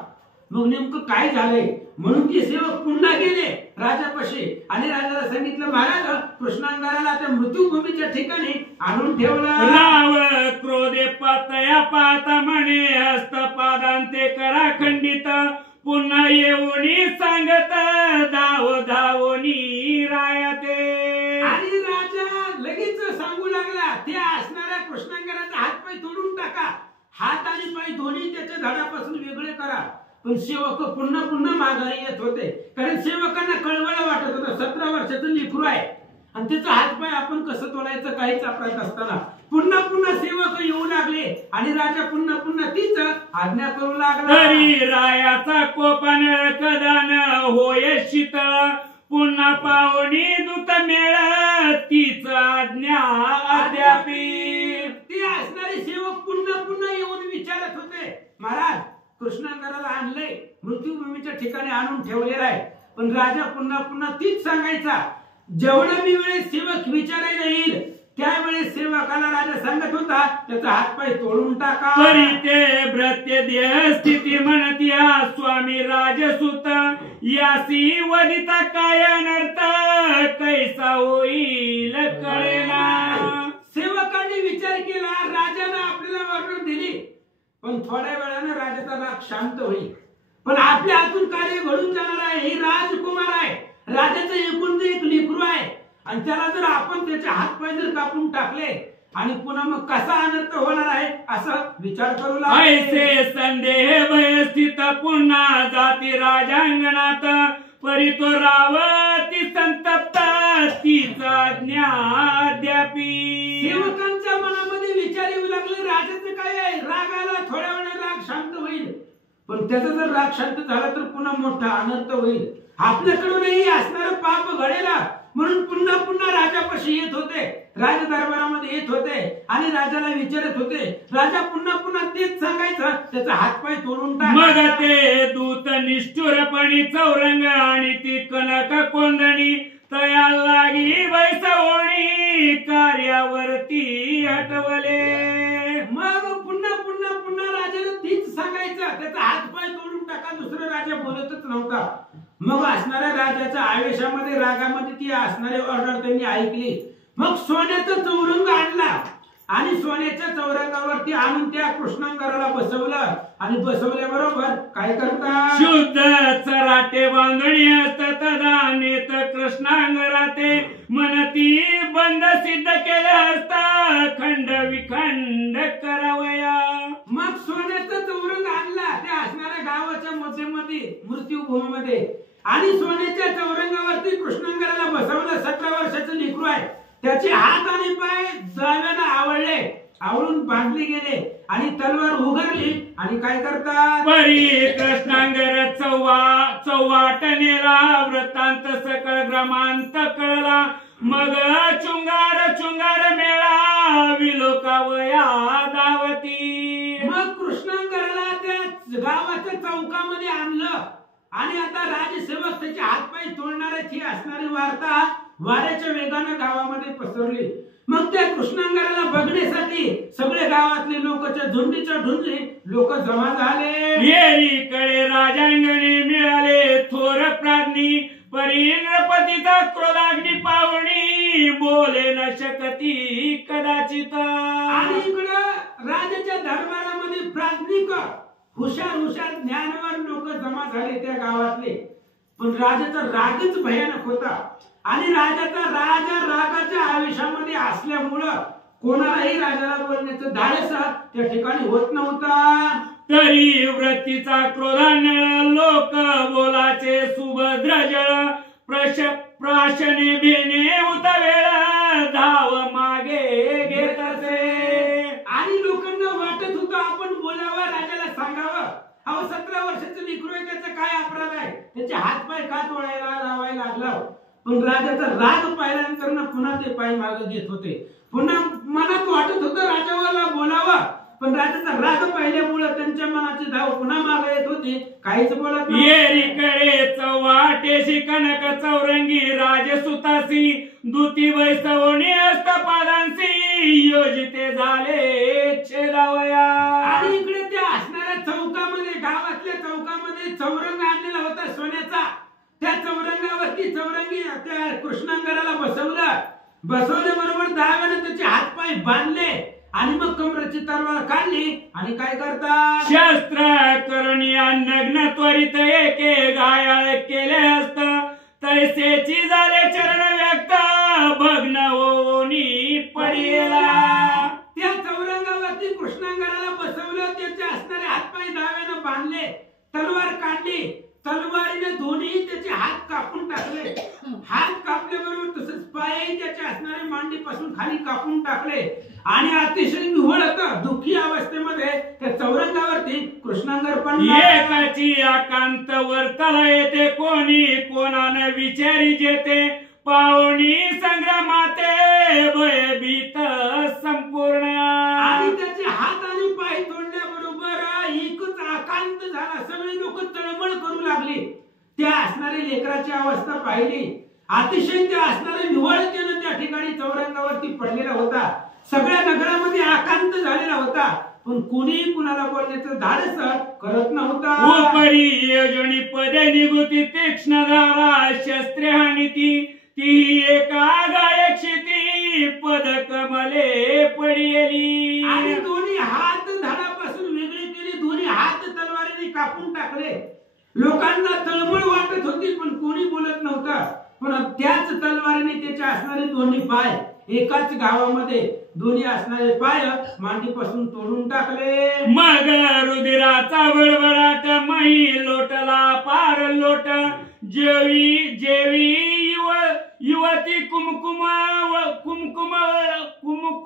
मग नेमकं काय झालंय म्हणून ते सेवक पुन्हा गेले राजापाशी आणि राजाला सांगितलं महाराज कृष्णांगराला त्या मृत्यूभूमीच्या ठिकाणी आणून ठेवलं. राव क्रोधे पातया पाता म्हणे हस्तपादांते करा खंडित. पुन्हा येऊनी सांगत धाव धावोनी रायते. आणि राजा लगेच सांगू लागला ते असणाऱ्या कृष्णांगराचा हातपाय तोडून टाका. हात आणि पाय दोन्ही त्याच्या झाडापासून वेगळे करा. पण सेवक पुन्हा पुन्हा माघारी येत होते कारण सेवकांना कळवळं वाटत होतं 17 वर्षाचं लेकरू आहे आणि त्याचा हातपाय आपण कसं तोडायचं काहीच अपराध असताना. पुन्हा पुन्हा सेवक येऊ लागले आणि राजा पुन्हा पुन्हा तीच आज्ञा करू लागला. तरी रायाचा कोपन कदान होय शीतळ. पुन्हा पाहुणी दूत मेळ तीच आज्ञा अद्यापी. ते असणारे सेवक पुन्हा पुन्हा येऊन विचारत होते महाराज कृष्णांगराला आणले मृत्यूभूमीच्या ठिकाणी आणून ठेवलेला आहे. पण राजा पुन्हा पुन्हा तीच सांगायचा. जेवढा मी वेळेस सेवक विचारायला येईल त्यावेळेस सेवकाला राजा सांगत होता त्याचा हातपाय तोडून टाका. तरी ते भृत्य देह स्थिती म्हणत्या स्वामी राजसूत यासी वदिता काय अनर्थ कैसा होईल कळेना. सेवकांनी विचार केला राजाने आपल्याला ऑर्डर दिली पण थोड्या वेळाने राजाचा राग शांत होईल. पण आपल्या हातून कार्य घडून जाणार आहे. हे राजकुमार आहे. राजाचं एकूण एक लेकरू आहे आणि त्याला जर आपण त्याचे हातपाय जर कापून टाकले आणि पुन्हा मग कसा अनर्थ होणार आहे असं विचार करू लागला. ऐसे संदेह भय स्थित पुन्हा जाती राजांगणात. परी तो रावती संतप्त तीच आज्ञा अद्यापी. सेवकांच्या मनामध्ये विचार येऊ लागले राजाचं काय आहे. राग आला थोड्या वेळाने राग शांत होईल पण त्याचा जर राग शांत झाला तर पुन्हा मोठा अनर्थ होईल. आपल्याकडूनही असणारं पाप घडेला म्हणून पुन्हा पुन्हा राजापाशी येत होते. राज दरबारामध्ये येत होते आणि राजाला विचारत होते. राजा पुन्हा पुन्हा तेच सांगायचं त्याचा हातपाय तोडून टाक. मग ते दूत निष्ठुरपणी चौरंग आणि ती कनक कोंदणी तया लागी वैसवणी कार्यावरती हटवले. मग पुन्हा पुन्हा पुन्हा राजाला तीच सांगायचं त्याचा हातपाय तोडून टाका. दुसरा राजा बोलतच नव्हता. मग असणाऱ्या राजाच्या आवेशामध्ये रागामध्ये ती असणारी ऑर्डर त्यांनी ऐकली. मग सोन्याचा चौरंग आणला आणि सोन्याच्या चौरंगावरती चौरंगावरती आणून त्या कृष्णांगराला बसवलं आणि बसवल्याबरोबर काय करतात शुद्ध चराटे बांधणी असत नेत कृष्णांगराते मनती बंद सिद्ध केले असता खंड विखंड करावया. मग सोन्याचा चौरंग आणला त्या असणाऱ्या गावाच्या मध्यमध्ये मृत्यूभूमीमध्ये आणि सोन्याच्या चौरंगावरती कृष्णांगराला बसवलं. 17 वर्षाचं लेकरू आहे. त्याचे हात आणि पाय जाव्यानं आवळले, आवळून बांधले गेले आणि तलवार उघडली आणि काय करतात परी कृष्णांगर चौवाट नेला वृत्तांत सकळ ग्रामांत कळला मग चुंगार मेळा विलोकावया दावती. मग कृष्णांगराला त्या गावाच्या चौकामध्ये आणलं आणि आता राजसेवक त्याचे हातपाय तोडणाऱ्याची असणारी वार्ता वाऱ्याच्या वेगानं गावामध्ये पसरली. मग त्या कृष्णांगराला बघण्यासाठी सगळे गावातले लोकच्या झुंडीच्या झुंडी लोक जमा झाले. येरीकडे राजांगणी मिळाले थोर प्राज्ञी परी इंद्रपतीचा क्रोधाग्नी पावणी बोले न शकती कदाचित. आणि इकडं राजाच्या दरबारामध्ये प्राज्ञिक हुशार ज्ञानवान लोक जमा झाले त्या गावातले. पण राजाचा रागच भयानक होता आणि राजा रागाच्या आवेशामध्ये असल्यामुळं कोणालाही राजाला बोलण्याचं धाडस त्या ठिकाणी होत नव्हता. तरी व्रतीचा क्रोधान लोक बोलाचे सुभद्र जळ प्राशने भेने उतवेळ धाव मागे घेत असे. आणि लोकांना वाटत होतं आपण बोलावं, राजाला सांगावं. अहो 17 वर्षाचं लेकरू आहे, त्याचा काय अपराध आहे, त्याचे हात पाय का तोडायला लावायला लागला. पण राजाचा राग पाहिल्यानंतर पुन्हा ते पाय मागे घेत होते. पुन्हा मनात वाटत होतं राजाला बोलावं, पण राजाचा राग पाहिल्यामुळे त्यांच्या मनाची धाव पुन्हा मागे येत होती. काहीच बोलत नाही. येरीकडे चौवाटेशी कनक चौरंगी राजसुतासी दुती वैसवणी असत पादांसी योजिते झाले छेदावया. आणि इकडे त्या असणाऱ्या चौकामध्ये गावातल्या चौकामध्ये चौरंग आणलेला होता सोन्याचा. त्या चौरंगावरती चौरंगी त्या कृष्णांगराला बसवल्याबरोबर दाव्याने त्याचे हातपाय बांधले आणि मग कमरेची तलवार काढली आणि काय करतात शस्त्र करणी नग्न त्वरित एके घायाळ केले असत तैसेची झाले चरण व्यक्त भग्न होनी पडेला. त्या चौरंगावरती कृष्णांगराला बसवलं, त्याचे असणारे हातपाय दाव्यानं बांधले, तलवार काढली, तलवारीने दोन्ही त्याचे हात कापून टाकले. हात कापल्याबरोबर तसंच पायही त्याचे असणारे मांडीपासून खाली कापून टाकले आणि अतिशय निव्वळ दुःखी अवस्थेमध्ये त्या चौरंगावरती कृष्णांगर पण एकाची आकांत वर्तला येते कोणी कोणाने विचारी जेते पावणी संग्रामाते भयभीत संपूर्ण. आणि त्याचे हात आणि पाय तोडल्याबरोबर एकच आकांत झाला. सगळे लोक तळमळ करू लागली. त्या असणारी लेकराची अवस्था पाहिली. अतिशय त्या असणाऱ्या निव्वळतेने त्या ठिकाणी चौरंगावरती पडलेला होता. सगळ्या नगरामध्ये आकांत झालेला होता, पण कोणीही कुणाला बोलण्याचं धाडस करत नव्हता. उपरी योजनी पदे निगुती तीक्ष्ण धारा शस्त्रे हानिती ती एका गायक्षिती पद कमले पडिली. आणि दोन्ही हात धडापासून वेगळे केले, दोन्ही हात तलवारीने कापून टाकले. लोकांना तळमळ वाटत होती पण कोणी बोलत नव्हतं. पण त्याच तलवारीने त्याचे असणारे दोन्ही पाय एकाच गावामध्ये दोन्ही असणारे पाय मांडीपासून तोडून टाकले. मग रुधिराचा बळबळाट मही लोटला पार लोट जेवी युवती कुमकुम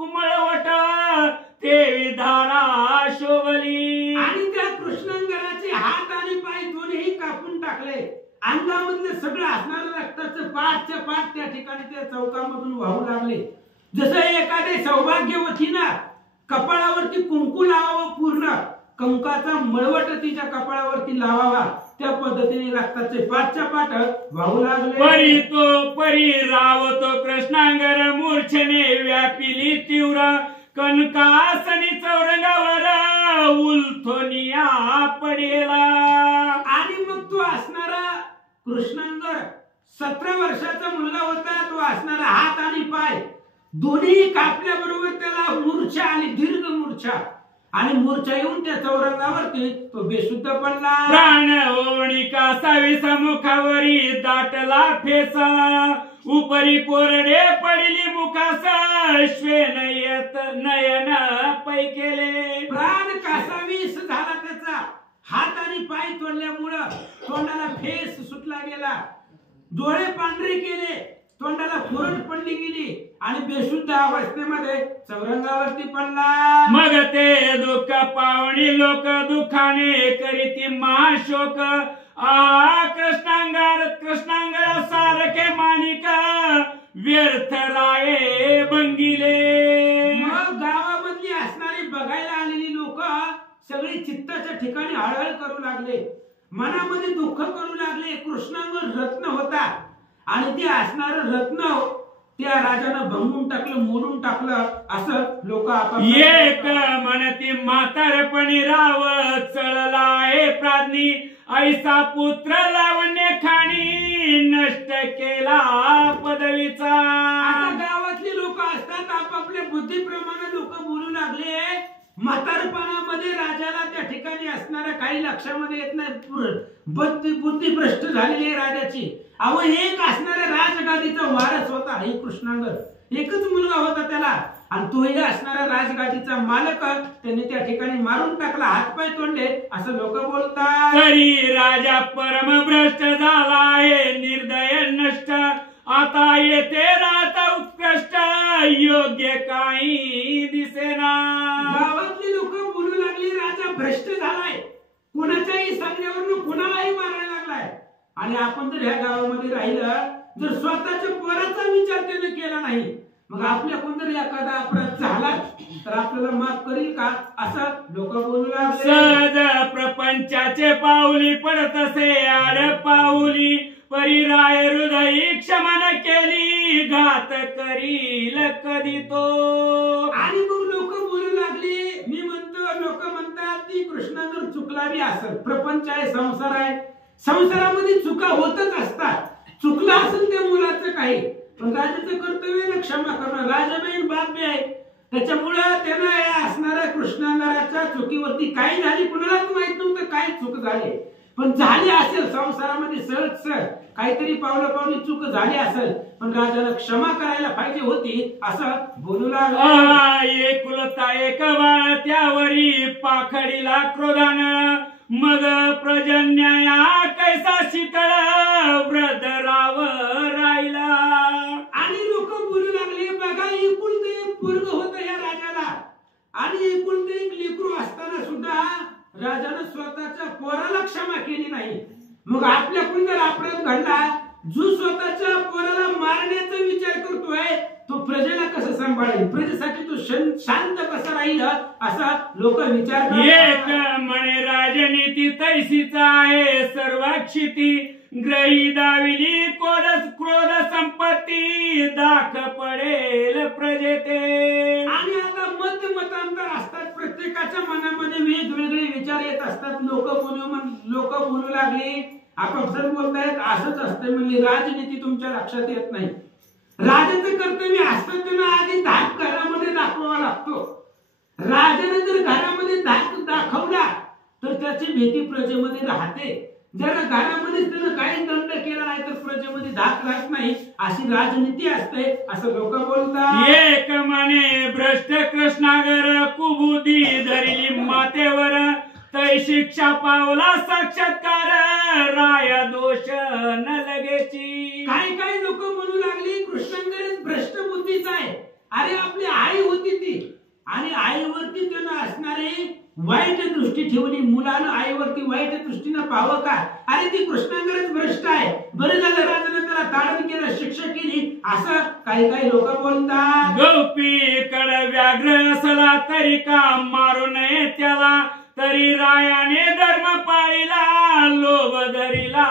वट तेवी धारा शोभली. आणि त्या कृष्णांगराचे हात आणि पाय दोन्ही कापून टाकले. अंगामधलं सगळं असणारं रक्ताचं पाठच्या पाठ त्या ठिकाणी त्या चौकामधून वाहू लागले. जसं एखाद्या सौभाग्यवतीनं कपाळावरती कुंकू लावावं, पूर्ण कंकाचा मळवट तिच्या कपाळावरती लावावा, त्या पद्धतीने रक्ताचे पाठच्या पाठ वाहू लागले. परी रावतो कृष्णांगर मूर्छने व्यापिली तीव्र कनकासनी चौरंगावर उलथोनिया पडेला. आणि मग तो असणारा कृष्णांगर 17 वर्षाचा मुलगा होता. तो असणारा हात आणि पाय दोन्ही कापल्याबरोबर त्याला मूर्छा आली, दीर्घ मूर्छा. आणि मूर्छा येऊन त्या चौरंगावरती तो बेशुद्ध पडला. प्राण ओणी कासावी समुखावरी दाटला ठेसा, उपरी कोरडे पडली मुखास श्वेन येत नयन पै केले. प्राण कासावीस झाला त्याचा, हात आणि पाय तोडल्यामुळं तोंडाला फेस सुटला गेला, डोळे पांढरे केले, तोंडाला कोरड पडली गेली आणि बेशुद्ध अवस्थेमध्ये चौरंगावरती पडला. मग ते दुःख पावणी लोक दुःखाने करीती महाशोक, कृष्णांगर सारखे माणिक व्यर्थ राये भंगिले. मग गावामधली असणारी बघायला आलेली लोक सगळी चित्ताच्या ठिकाणी हळहळ करू लागले, मनामध्ये दुःख करू लागले. कृष्णांगर रत्न होता आणि ते असणार रत्न त्या राजानं भंगून टाकलं, मोडून टाकलं, असं लोक एक म्हणती म्हातारपणी राव चळलाय प्राज्ञी, ऐसा पुत्र लावण्य खाणी नष्ट केला पदवीचा. आता गावातली लोक असतात, आपापल्या बुद्धीप्रमाणे लोक बोलू लागले. म्हातारपणामध्ये राजाला त्या ठिकाणी असणाऱ्या काही लक्षामध्ये येत नाही, बुद्धी भ्रष्ट झालेली आहे राजाची. अहो एक असणाऱ्या राजगादीचा वारस होता हे कृष्णांगर, एकच मुलगा होता त्याला, आणि तोही असणाऱ्या राजगादीचा मालक त्यांनी त्या ठिकाणी मारून टाकला, हातपाय तोडले, असं लोक बोलतात. तरी राजा परमभ्रष्ट झाला आहे, निर्दय नष्ट, आता येते राहता उत्कृष्ट, योग्य काही दिसेना. गावातली लोक बोलू लागली राजा भ्रष्ट झालाय, कोणाच्याही सांगण्यावरून कोणालाही मारायला लागलाय. आणि आपण जर ह्या गावामध्ये राहिलं, जर स्वतःच्या पोराचा विचार त्याने केला नाही, मग आपल्या कोण जर एखादा अपराध झाला तर आपल्याला माफ करील का, असं लोक बोलू लागले. सहज प्रपंचाचे पाऊली पडतसे आड पाऊली, परिराय हृदयी क्षमन केली, घात करील कधी तो. आणि मग लोक बोलू लागले, मी म्हणतो, लोक म्हणतात ती कृष्णांगर चुकलावी असेल, प्रपंच आहे, संसार आहे, संसारामध्ये चुका होतच असतात, चुकला असेल त्या मुलाचं काही, पण राजाचं कर्तव्य क्षमा करणं, राजाबाईन बाप बी आहे, त्याच्यामुळं त्यांना असणाऱ्या कृष्णांगराच्या चुकीवरती काय झाली कुणालाच माहित नव्हतं काय चूक झाली, पण झाली असेल संसारामध्ये सहज काहीतरी पावली चूक झाली असेल, पण राजाला क्षमा करायला पाहिजे होती, असं बोलू लागला. एकुलता एक बाळ त्यावरी पाखडीला क्रोधान, मग प्रजन्या कैसा शीतळ व्रत राव राहिला. आणि लोक बोलू लागले, बघा एकुलते एक पोरग होतं या राजाला, आणि एकुलते एक लेकरू असताना सुद्धा राजानं स्वतःच्या पोराला क्षमा केली नाही. मग आपल्याकडून जर अपराध घडला, जो स्वतःच्या पोराला मारण्याचा विचार करतोय तो प्रजेला कसं सांभाळेल, प्रजेसाठी तो शांत कसा राहील, असा लोक विचार करतात. एक म्हणे राजनीती तैसीच आहे सर्वाक्षिती, ग्रही दाविली क्रोध संपत्ती, दाख पडेल प्रजेते. आणि आता मतांतर असतात, प्रत्येकाच्या मनामध्ये वेगवेगळे विचार येत असतात. लोक बोलू लागले, आपापसात बोलतायत, असंच असतं म्हणले, राजनीती तुमच्या लक्षात येत नाही. राजाचं कर्तव्य असतं त्यांना आधी धाक घरामध्ये दाखवावा लागतो. राजाने जर घरामध्ये धाक दाखवला तर त्याची भीती प्रजेमध्ये राहते. जर घरामध्ये त्यानं काही दंड केला नाही तर प्रजेमध्ये धाक राहत नाही, अशी राजनीती असते, असं लोक बोलतात. एक म्हणे भ्रष्ट कृष्णागर कुबुद्धी धरली मातेवर, तै शिक्षा पावला साक्षात्कार, राया दोष न लगेची. काही लोक म्हणू लागली कृष्णांगर भ्रष्ट बुद्धीचा आहे. अरे आपली आई होती ती, आणि आईवरती त्यानं असणारे वाईट दृष्टी ठेवली, मुलानं आईवरती वाईट दृष्टीनं पाहावं का, अरे ती कृष्णांगरच भ्रष्ट आहे, बरं झालं राजाने त्याला ताडण केलं, शिक्षा केली, असं काही लोक बोलतात. गोपी कड व्याघ्र असला तरी का मारू नये त्याला, तरी रायाने धर्म पाळीला लोभ धरिला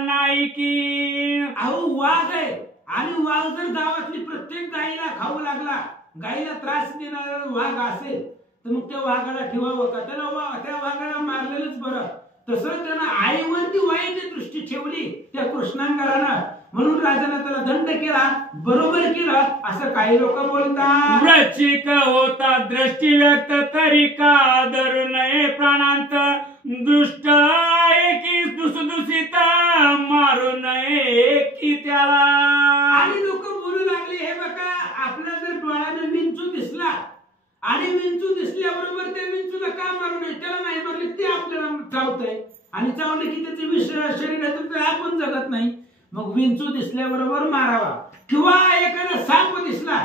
नाही की. अहो वाघ आहे, आणि वाघ जर गावातली प्रत्येक गायीला खाऊ लागला, गायीला त्रास देणारा वाघ असेल तर मग त्या वाघाला ठेवावं का, त्या वाघाला मारलेलंच बरं. तसं त्यानं आईवरती वाईट दृष्टी ठेवली त्या कृष्णांगरानं, म्हणून राजाने त्याला दंड केला, बरोबर केलं असं काही लोक बोलतात. वृश्चिक होता दृष्टी व्यक्त तरी का धरू नये प्राणांत, दुष्ट आहे की दुसदुसित मारू नये की त्याला. आणि लोक बोलू लागले, हे बघा आपल्या जर डोळ्याने विंचू दिसला आणि विंचू दिसल्याबरोबर त्या विंचूला का मारू नये, त्याला नाही मारले ते आपल्याला चावतंय आणि चावले की त्याचे विष शरीरातून तर आपण जगत नाही, मग विंचू दिसल्याबरोबर मारावा. किंवा एखादा साप दिसला,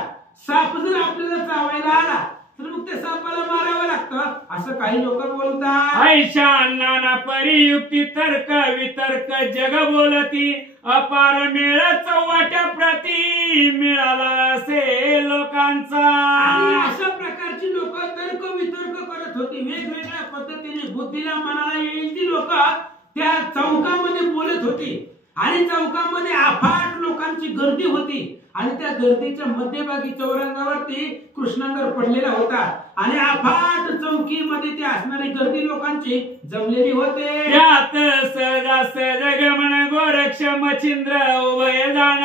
साप जर आपल्याला चावायला आला तर मग त्या सापाला मारावं लागतं असं काही लोक बोलतात. ऐशा नाना परियुक्ती तर्क वितर्क जग बोलती, अपार मेळ चौवाट्या प्रती मिळाला असे लोकांचा. आणि अशा प्रकारची लोक तर्क वितर्क करत होती, वेगवेगळ्या पद्धतीने बुद्धीला मनाला येईल ती लोक त्या चौकामध्ये बोलत होती आणि चौकामध्ये अफाट लोकांची गर्दी होती आणि त्या गर्दीच्या मध्यभागी चौरंगावरती कृष्णांगर पडलेला होता आणि अफाट चौकीमध्ये ते असणारी गर्दी लोकांची जमलेली होते. त्यात सहजासहज गमन गोरक्ष मच्छिंद्र उभय जाण,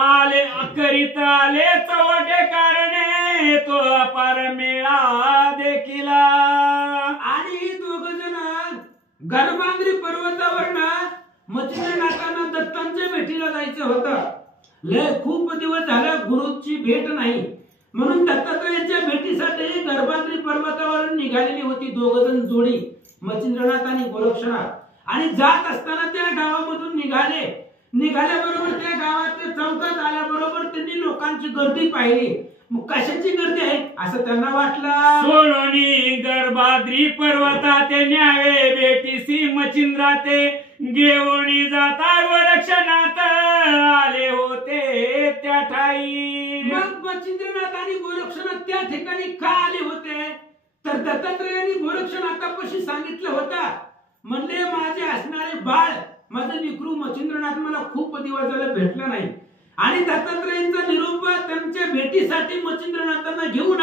आले करीत आले चौवटे कारणे तो अपार मेळा देखिला. आणि दोघ जण गर्भांद्री पर्वतावरनं मच्छिंद्रनाथांना दत्तांच्या भेटीला जायचं होतं. लय खूप दिवस झालं गुरुची भेट नाही, म्हणून दत्तात्रयाच्या भेटीसाठी गर्भांद्री पर्वतावरून निघालेली होती दोघ जण जोडी, मच्छिंद्रनाथ आणि गोरक्षनाथ. आणि जात असताना त्या गावामधून निघाल्याबरोबर त्या गावाच्या चौकात आल्याबरोबर त्यांनी लोकांची गर्दी पाहिली. मग कशाची गर्दी आहे असं त्यांना वाटलं. सोडोनी गर्भाद्री पर्वता ते न्यावे भेटीसी मच्छिंद्रा ते, घेऊनी जाता गोरक्षनाथ आले होते त्या ठाई. मग मच्छिंद्रनाथ आणि गोरक्षनाथ त्या ठिकाणी का आले होते तर दत्तात्रयांनी गोरक्षनाथापाशी सांगितलं होतं, म्हणले माझे असणारे बाळ माझं लेकरू मच्छिंद्रनाथ मला खूप दिवस झाले भेटलं नाही आणि दत्तात्रयांचा निरोप त्यांच्या भेटीसाठी मच्छिंद्रनाथांना घेऊन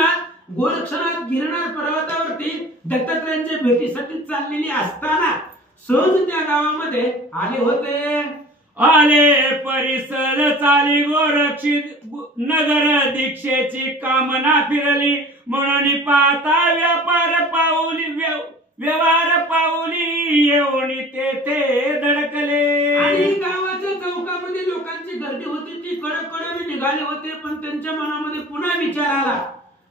गोरक्षनाथ गिरनार पर्वतावरती दत्तात्रयांच्या भेटीसाठी चाललेली असताना सहज त्या गावामध्ये आले होते. आले परिसर चाली गोरक्षित नगर दीक्षेची कामना फिरली, म्हणून पाहता व्यापार पाऊली व्यवहार पाऊली येऊन तेथे धडकले. आणि गावाच्या चौकामध्ये लोकांची गर्दी होती, ती कडकडने निघाले होते, पण त्यांच्या मनामध्ये पुन्हा विचार आला,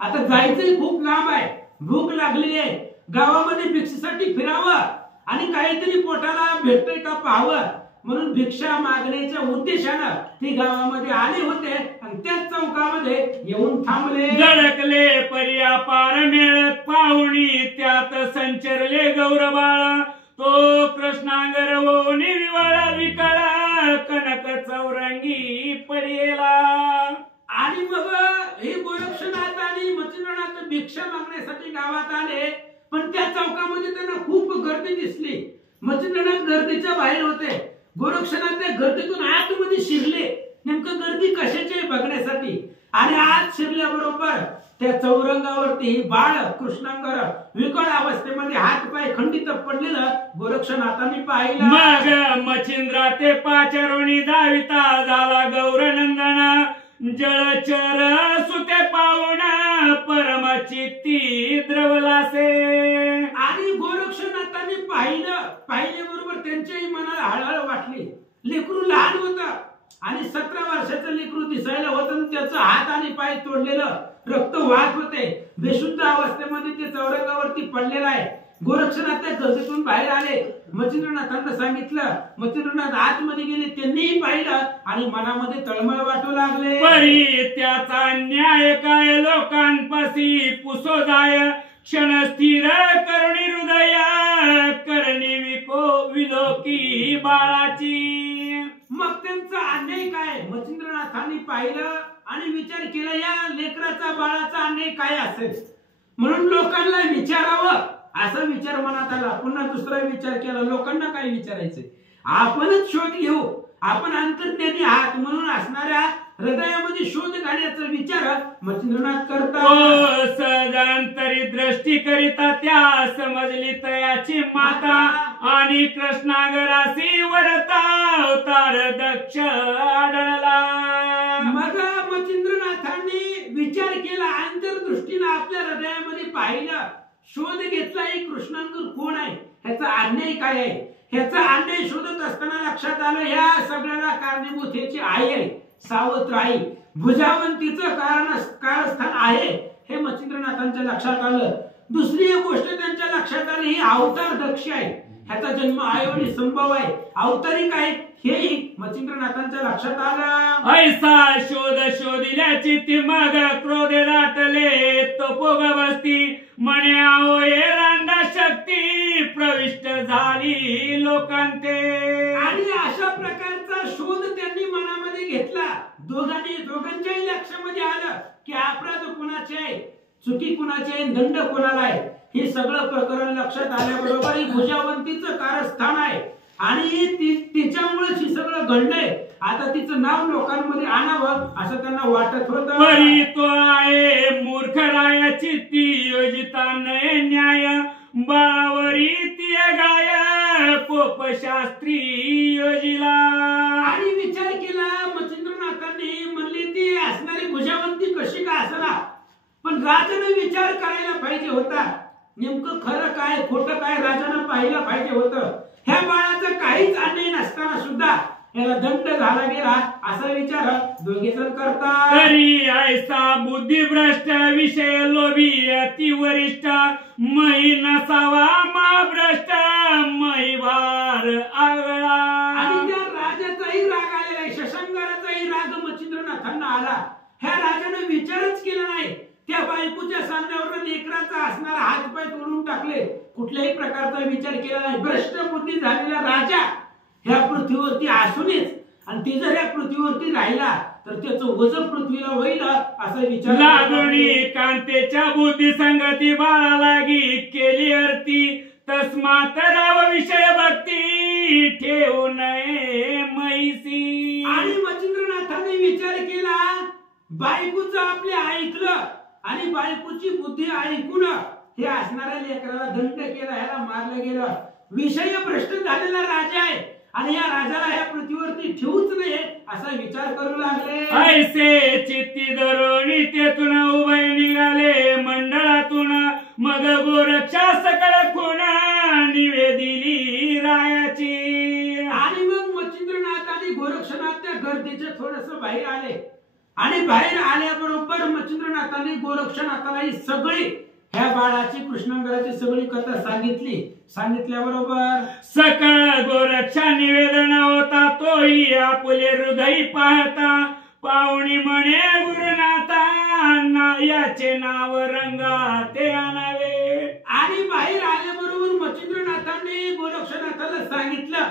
आता जायचंय खूप लांब आहे, भूक लागली आहे, गावामध्ये भिक्षेसाठी फिरावं आणि काहीतरी पोटाला भेटतंय का पाहावं, म्हणून भिक्षा मागण्याच्या उद्देशानं ते गावामध्ये आले होते आणि त्याच चौकामध्ये येऊन थांबले. धडकले पर्या पार मिळत पाहुणी त्यात संचरले गौरबाळ, तो कृष्णांगर ओनी विवाळा विकळा कनक चौरंगी पडेला. आणि मग हे गोरक्षनाथ आणि मच्छिंद्रनाथ भिक्षा मागण्यासाठी गावात आले, पण त्या चौकामध्ये त्यांना खूप गर्दी दिसली. मच्छिंद्रनाथ गर्दीच्या बाहेर होते, गोरक्षनाथ त्या गर्दीतून आतमध्ये शिरले, नेमकं गर्दी कशाची बघण्यासाठी. आणि आत शिरल्याबरोबर त्या चौरंगावरती बाळ कृष्णांगर विकळ अवस्थेमध्ये हात पाय खंडित पडलेलं गोरक्षनाथांनी पाहिलं. मग मच्छिंद्रा ते पाचारोणी धाविता झाला गौरनंदन, जळचर सुते पाहुण परमचित्ती द्रवलासे. आणि गोरक्षनाथांनी पाहिल्याबरोबर त्यांच्याही मनाला हळहळ वाटली. लेकरू लहान होतं आणि 17 वर्षाचं लेकरू दिसायला होतं, त्याचं हात आणि पाय तोडलेलं, रक्त वाहत होते, बेशुद्ध अवस्थेमध्ये ते चौरंगावरती पडलेला आहे. गोरक्षनाथ त्या गर्दीतून बाहेर आले, मच्छिंद्रनाथांना सांगितलं, मच्छिंद्रनाथ आतमध्ये गेले, त्यांनीही पाहिलं आणि मनामध्ये तळमळ वाटू लागले. परी त्याचा न्याय काय लोकांपाशी पुसो जाय, क्षण स्थिर करुणी हृदय करणी विलोकी बाळाची. मग त्यांचा अन्याय काय मच्छिंद्रनाथांनी पाहिलं आणि विचार केला, या लेकराचा बाळाचा अन्याय काय असेल, म्हणून लोकांना विचारावं असा विचार मनात आला. पुन्हा दुसरा विचार केला, लोकांना काय विचारायचंय, आपणच शोध घेऊ, आपण अंतर्ज्ञानी आहात, म्हणून असणाऱ्या हृदयामध्ये शोध घालण्याचा विचार मच्छिंद्रनाथ तो करतात. सदांतरी दृष्टी करिता त्या समजली तयाची माता आणि कृष्णागरासी वरता अवतार दक्ष आढळला. मग मच्छिंद्रनाथांनी विचार केला, अंतर्दृष्टीनं आपल्या हृदयामध्ये पाहिलं, शोध घेतला ही कृष्णांगर कोण आहे, ह्याचा अन्याय काय आहे. ह्याचा अन्याय शोधत असताना लक्षात आलं ह्या सगळ्याला कारणीभूत ह्याची आई आहे, सावत्र आई, भुजावंतीचं कारस्थान आहे हे मच्छिंद्रनाथांच्या लक्षात आलं. दुसरी एक गोष्ट त्यांच्या लक्षात आली, ही अवतार दक्ष आहे, ह्याचा जन्म आईवडील संभव आहे, अवतारिक आहे, हेही मच्छिंद्रनाथांच्या लक्षात आलं. ऐसा शोध शोधिल्याची ती मग क्रोधे दाटले तपोग बसती म्हणे आओ ये रांडा शक्ती प्रविष्ट झाली लोकांते. आणि अशा प्रकारचा शोध त्यांनी मनामध्ये घेतला. दोघांच्याही लक्षामध्ये आलं की अपराध कुणाचे आहे, चुकी कुणाची आहे, दंड कोणाला आहे. हे सगळं प्रकरण लक्षात आल्याबरोबर ही भुजावंतीचं कारस्थान आहे आणि तिच्यामुळेच हे सगळं घडलंय. आता तिचं नाव लोकांमध्ये आणावं असं त्यांना वाटत होतं. परी तो आहे मूर्ख रायाची ती योजिता नये न्याय बावरी ती गाय पोपशास्त्री योजिला. आणि विचार केला मच्छिंद्रनाथांनी, म्हणली ती असणारी भुजावंती कशी का असला, पण राजाने विचार करायला पाहिजे होता. नेमकं खरं काय खोटं काय राजाने पाहिलं पाहिजे होतं. ह्या बाळाचं काहीच अन्याय नसताना सुद्धा याला दंड झाला गेला असा विचार दोघे जण करतात. तरी ऐसा बुद्धिभ्रष्ट विषय लोभी अति वरिष्ठ मै नसावा महाभ्रष्ट मै भार आगळा. आणि त्या राजाचाही राग आलेला आहे, शशांकाराचाही राग मच्छिंद्रनाथांना आला. ह्या राजाने विचारच केला नाही. त्या बायकोच्या सांगण्यावर लेकराचा असणारा हातपाय तोडून टाकले, कुठल्याही प्रकारचा विचार केला नाही. भ्रष्ट बुद्धी झालेला राजा ह्या पृथ्वीवरती असूनच आणि ती जर या पृथ्वीवरती राहिला तर त्याचं वजन पृथ्वीला होईल असा विचार लागणी कांतेच्या बुद्धी संगती बाळा लागी केली अर्ती तस्मात राव विषय भक्ती ठेवू नये मैसी. आणि मच्छिंद्रनाथाने विचार केला, बायकोचं आपले ऐकलं आणि बायकोची बुद्धी ऐकून हे असणाऱ्या लेकराला दंड केला, ह्याला मारलं गेलं. विषय भ्रष्ट झालेला राजा आहे आणि या राजाला ह्या पृथ्वीवरती ठेवूच नाही असा विचार करू लागले. ऐसे चित्ती धरून तेथून उभय निघाले मंडळातून मग गोरक्षा सकळ खूण निवेदिली रायाची. आणि मग मच्छिंद्रनाथ आणि गोरक्षनाथ त्या गर्दीच्या थोडस बाहेर आले आणि बाहेर आल्याबरोबर मच्छिंद्रनाथाने गोरक्षनाथाला ही सगळी ह्या बाळाची कृष्णांगराची सगळी कथा सांगितली. सांगितल्याबरोबर सकळ गोरक्षा निवेदन होता तोही आपुले हृदय पाहता पाहुणी म्हणे गुरुनाथा याचे नाव रंगा ते आणावे. आणि बाहेर आल्याबरोबर मच्छिंद्रनाथांनी गोरक्षनाथाला सांगितलं.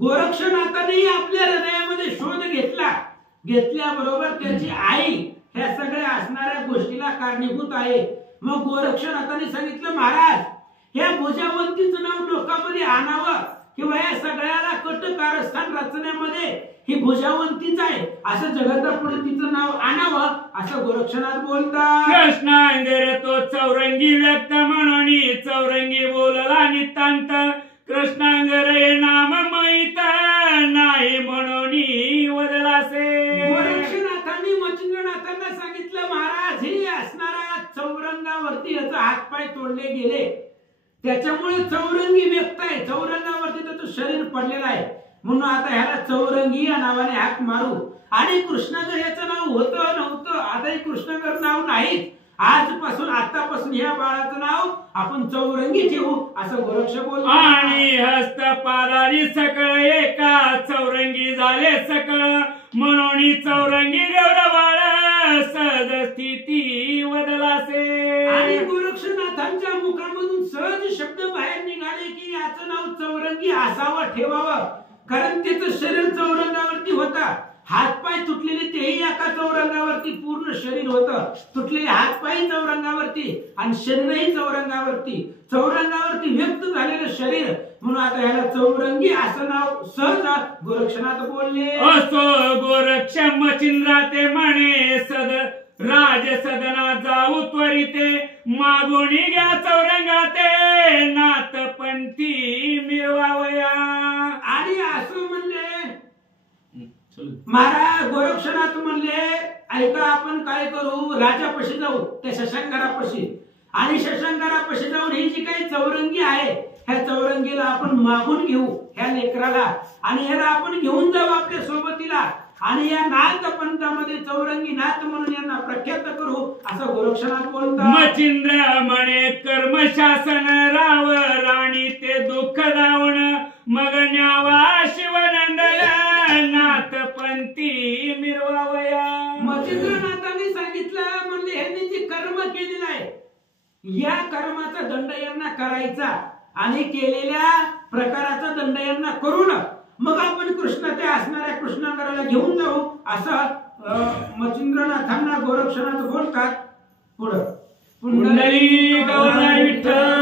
गोरक्षनाथाने आपल्या हृदयामध्ये शोध घेतला. घेतल्याबरोबर त्याची आई ह्या सगळ्या असणाऱ्या गोष्टीला कारणीभूत आहे. मग गोरक्षनाथाने सांगितलं, महाराज ह्या भुजावंतीचं नाव लोकांमध्ये आणावं किंवा या सगळ्याला कट कारस्थान रचण्यामध्ये ही भुजावंतीच आहे असं जगतापुढे तिचं नाव आणावं असं गोरक्षनाथ बोलतात. कृष्णांगर तो चौरंगी व्यक्त म्हणून चौरंगी बोलला नितांत कृष्णांगर हे नाम माहित नाही म्हणून वदलासे. गोरक्षनाथांनी मच्छिंद्रनाथांना सांगितलं, महाराज हे असणारा चौरंगावरती याचा हातपाय तोडले गेले, त्याच्यामुळे चौरंगी व्यक्त आहे, चौरंगावरती त्याचं शरीर पडलेलं आहे, म्हणून आता ह्याला चौरंगी या नावाने हाक मारू. आणि कृष्णागर याचं नाव होतं नव्हतं, आता हे कृष्णागर नाव नाही, आजपासून आतापासून या बाळाचं नाव आपण चौरंगी ठेवू असं गोरक्ष बोलतो. आणि हस्तपादारी सकळ एका चौरंगी झाले सकळ म्हणून चौरंगी गौरव बाळ सहज स्थिती वदलासे. आणि गोरक्षनाथांच्या मुखामधून सहज शब्द बाहेर निघाले की याचं नाव चौरंगी असावं ठेवावं, कारण त्याचं शरीर चौरंगावरती होता, हातपाय तुटलेले तेही एका चौरंगावरती, पूर्ण शरीर होतं, तुटलेले हातपाय चौरंगावरती आणि शरीरही चौरंगावरती, चौरंगावरती व्यक्त झालेलं शरीर, म्हणून आता याला चौरंगी असं नाव सहज गोरक्षनाथ बोलले. असो गोरक्ष मचिंद्रा ते म्हणे सद राज सदना जाऊ त्वरिते, मागून घ्या चौरंगाते नाथ पंथी मिळवावया. आणि असं म्हणले महाराज गोरक्षनाथ म्हणले, ऐका आपण काय करू, राजापाशी जाऊ, त्या शशांकरापाशी, आणि शशांकरापाशी जाऊन ही जी काही चौरंगी आहे ह्या चौरंगीला आपण मागून घेऊ ह्या लेकराला, आणि ह्याला आपण घेऊन जाऊ आपल्या सोबतीला, आणि या नाथ पंथामध्ये चौरंगी नाथ म्हणून यांना प्रख्यात करू, असं गोरक्षनाथ बोलतात. मचिंद्र म्हणे कर्मशासन राव राणी ते दुःख दावण, मग न्यावा शिवनंदन नाथ पंथी मिरवावया. मचिंद्रनाथांनी सांगितलं, म्हणले ह्यांनी जी कर्म केलेलं आहे या कर्माचा दंड यांना करायचा, आणि केलेल्या प्रकाराचा दंड यांना करून मग आपण कृष्ण ते असणाऱ्या कृष्णांगराला घेऊन जाऊ, असं मचिंद्रनाथांना गोरक्षनाथ बोलतात. पुढं पुंडलिक गौराई विठ्ठल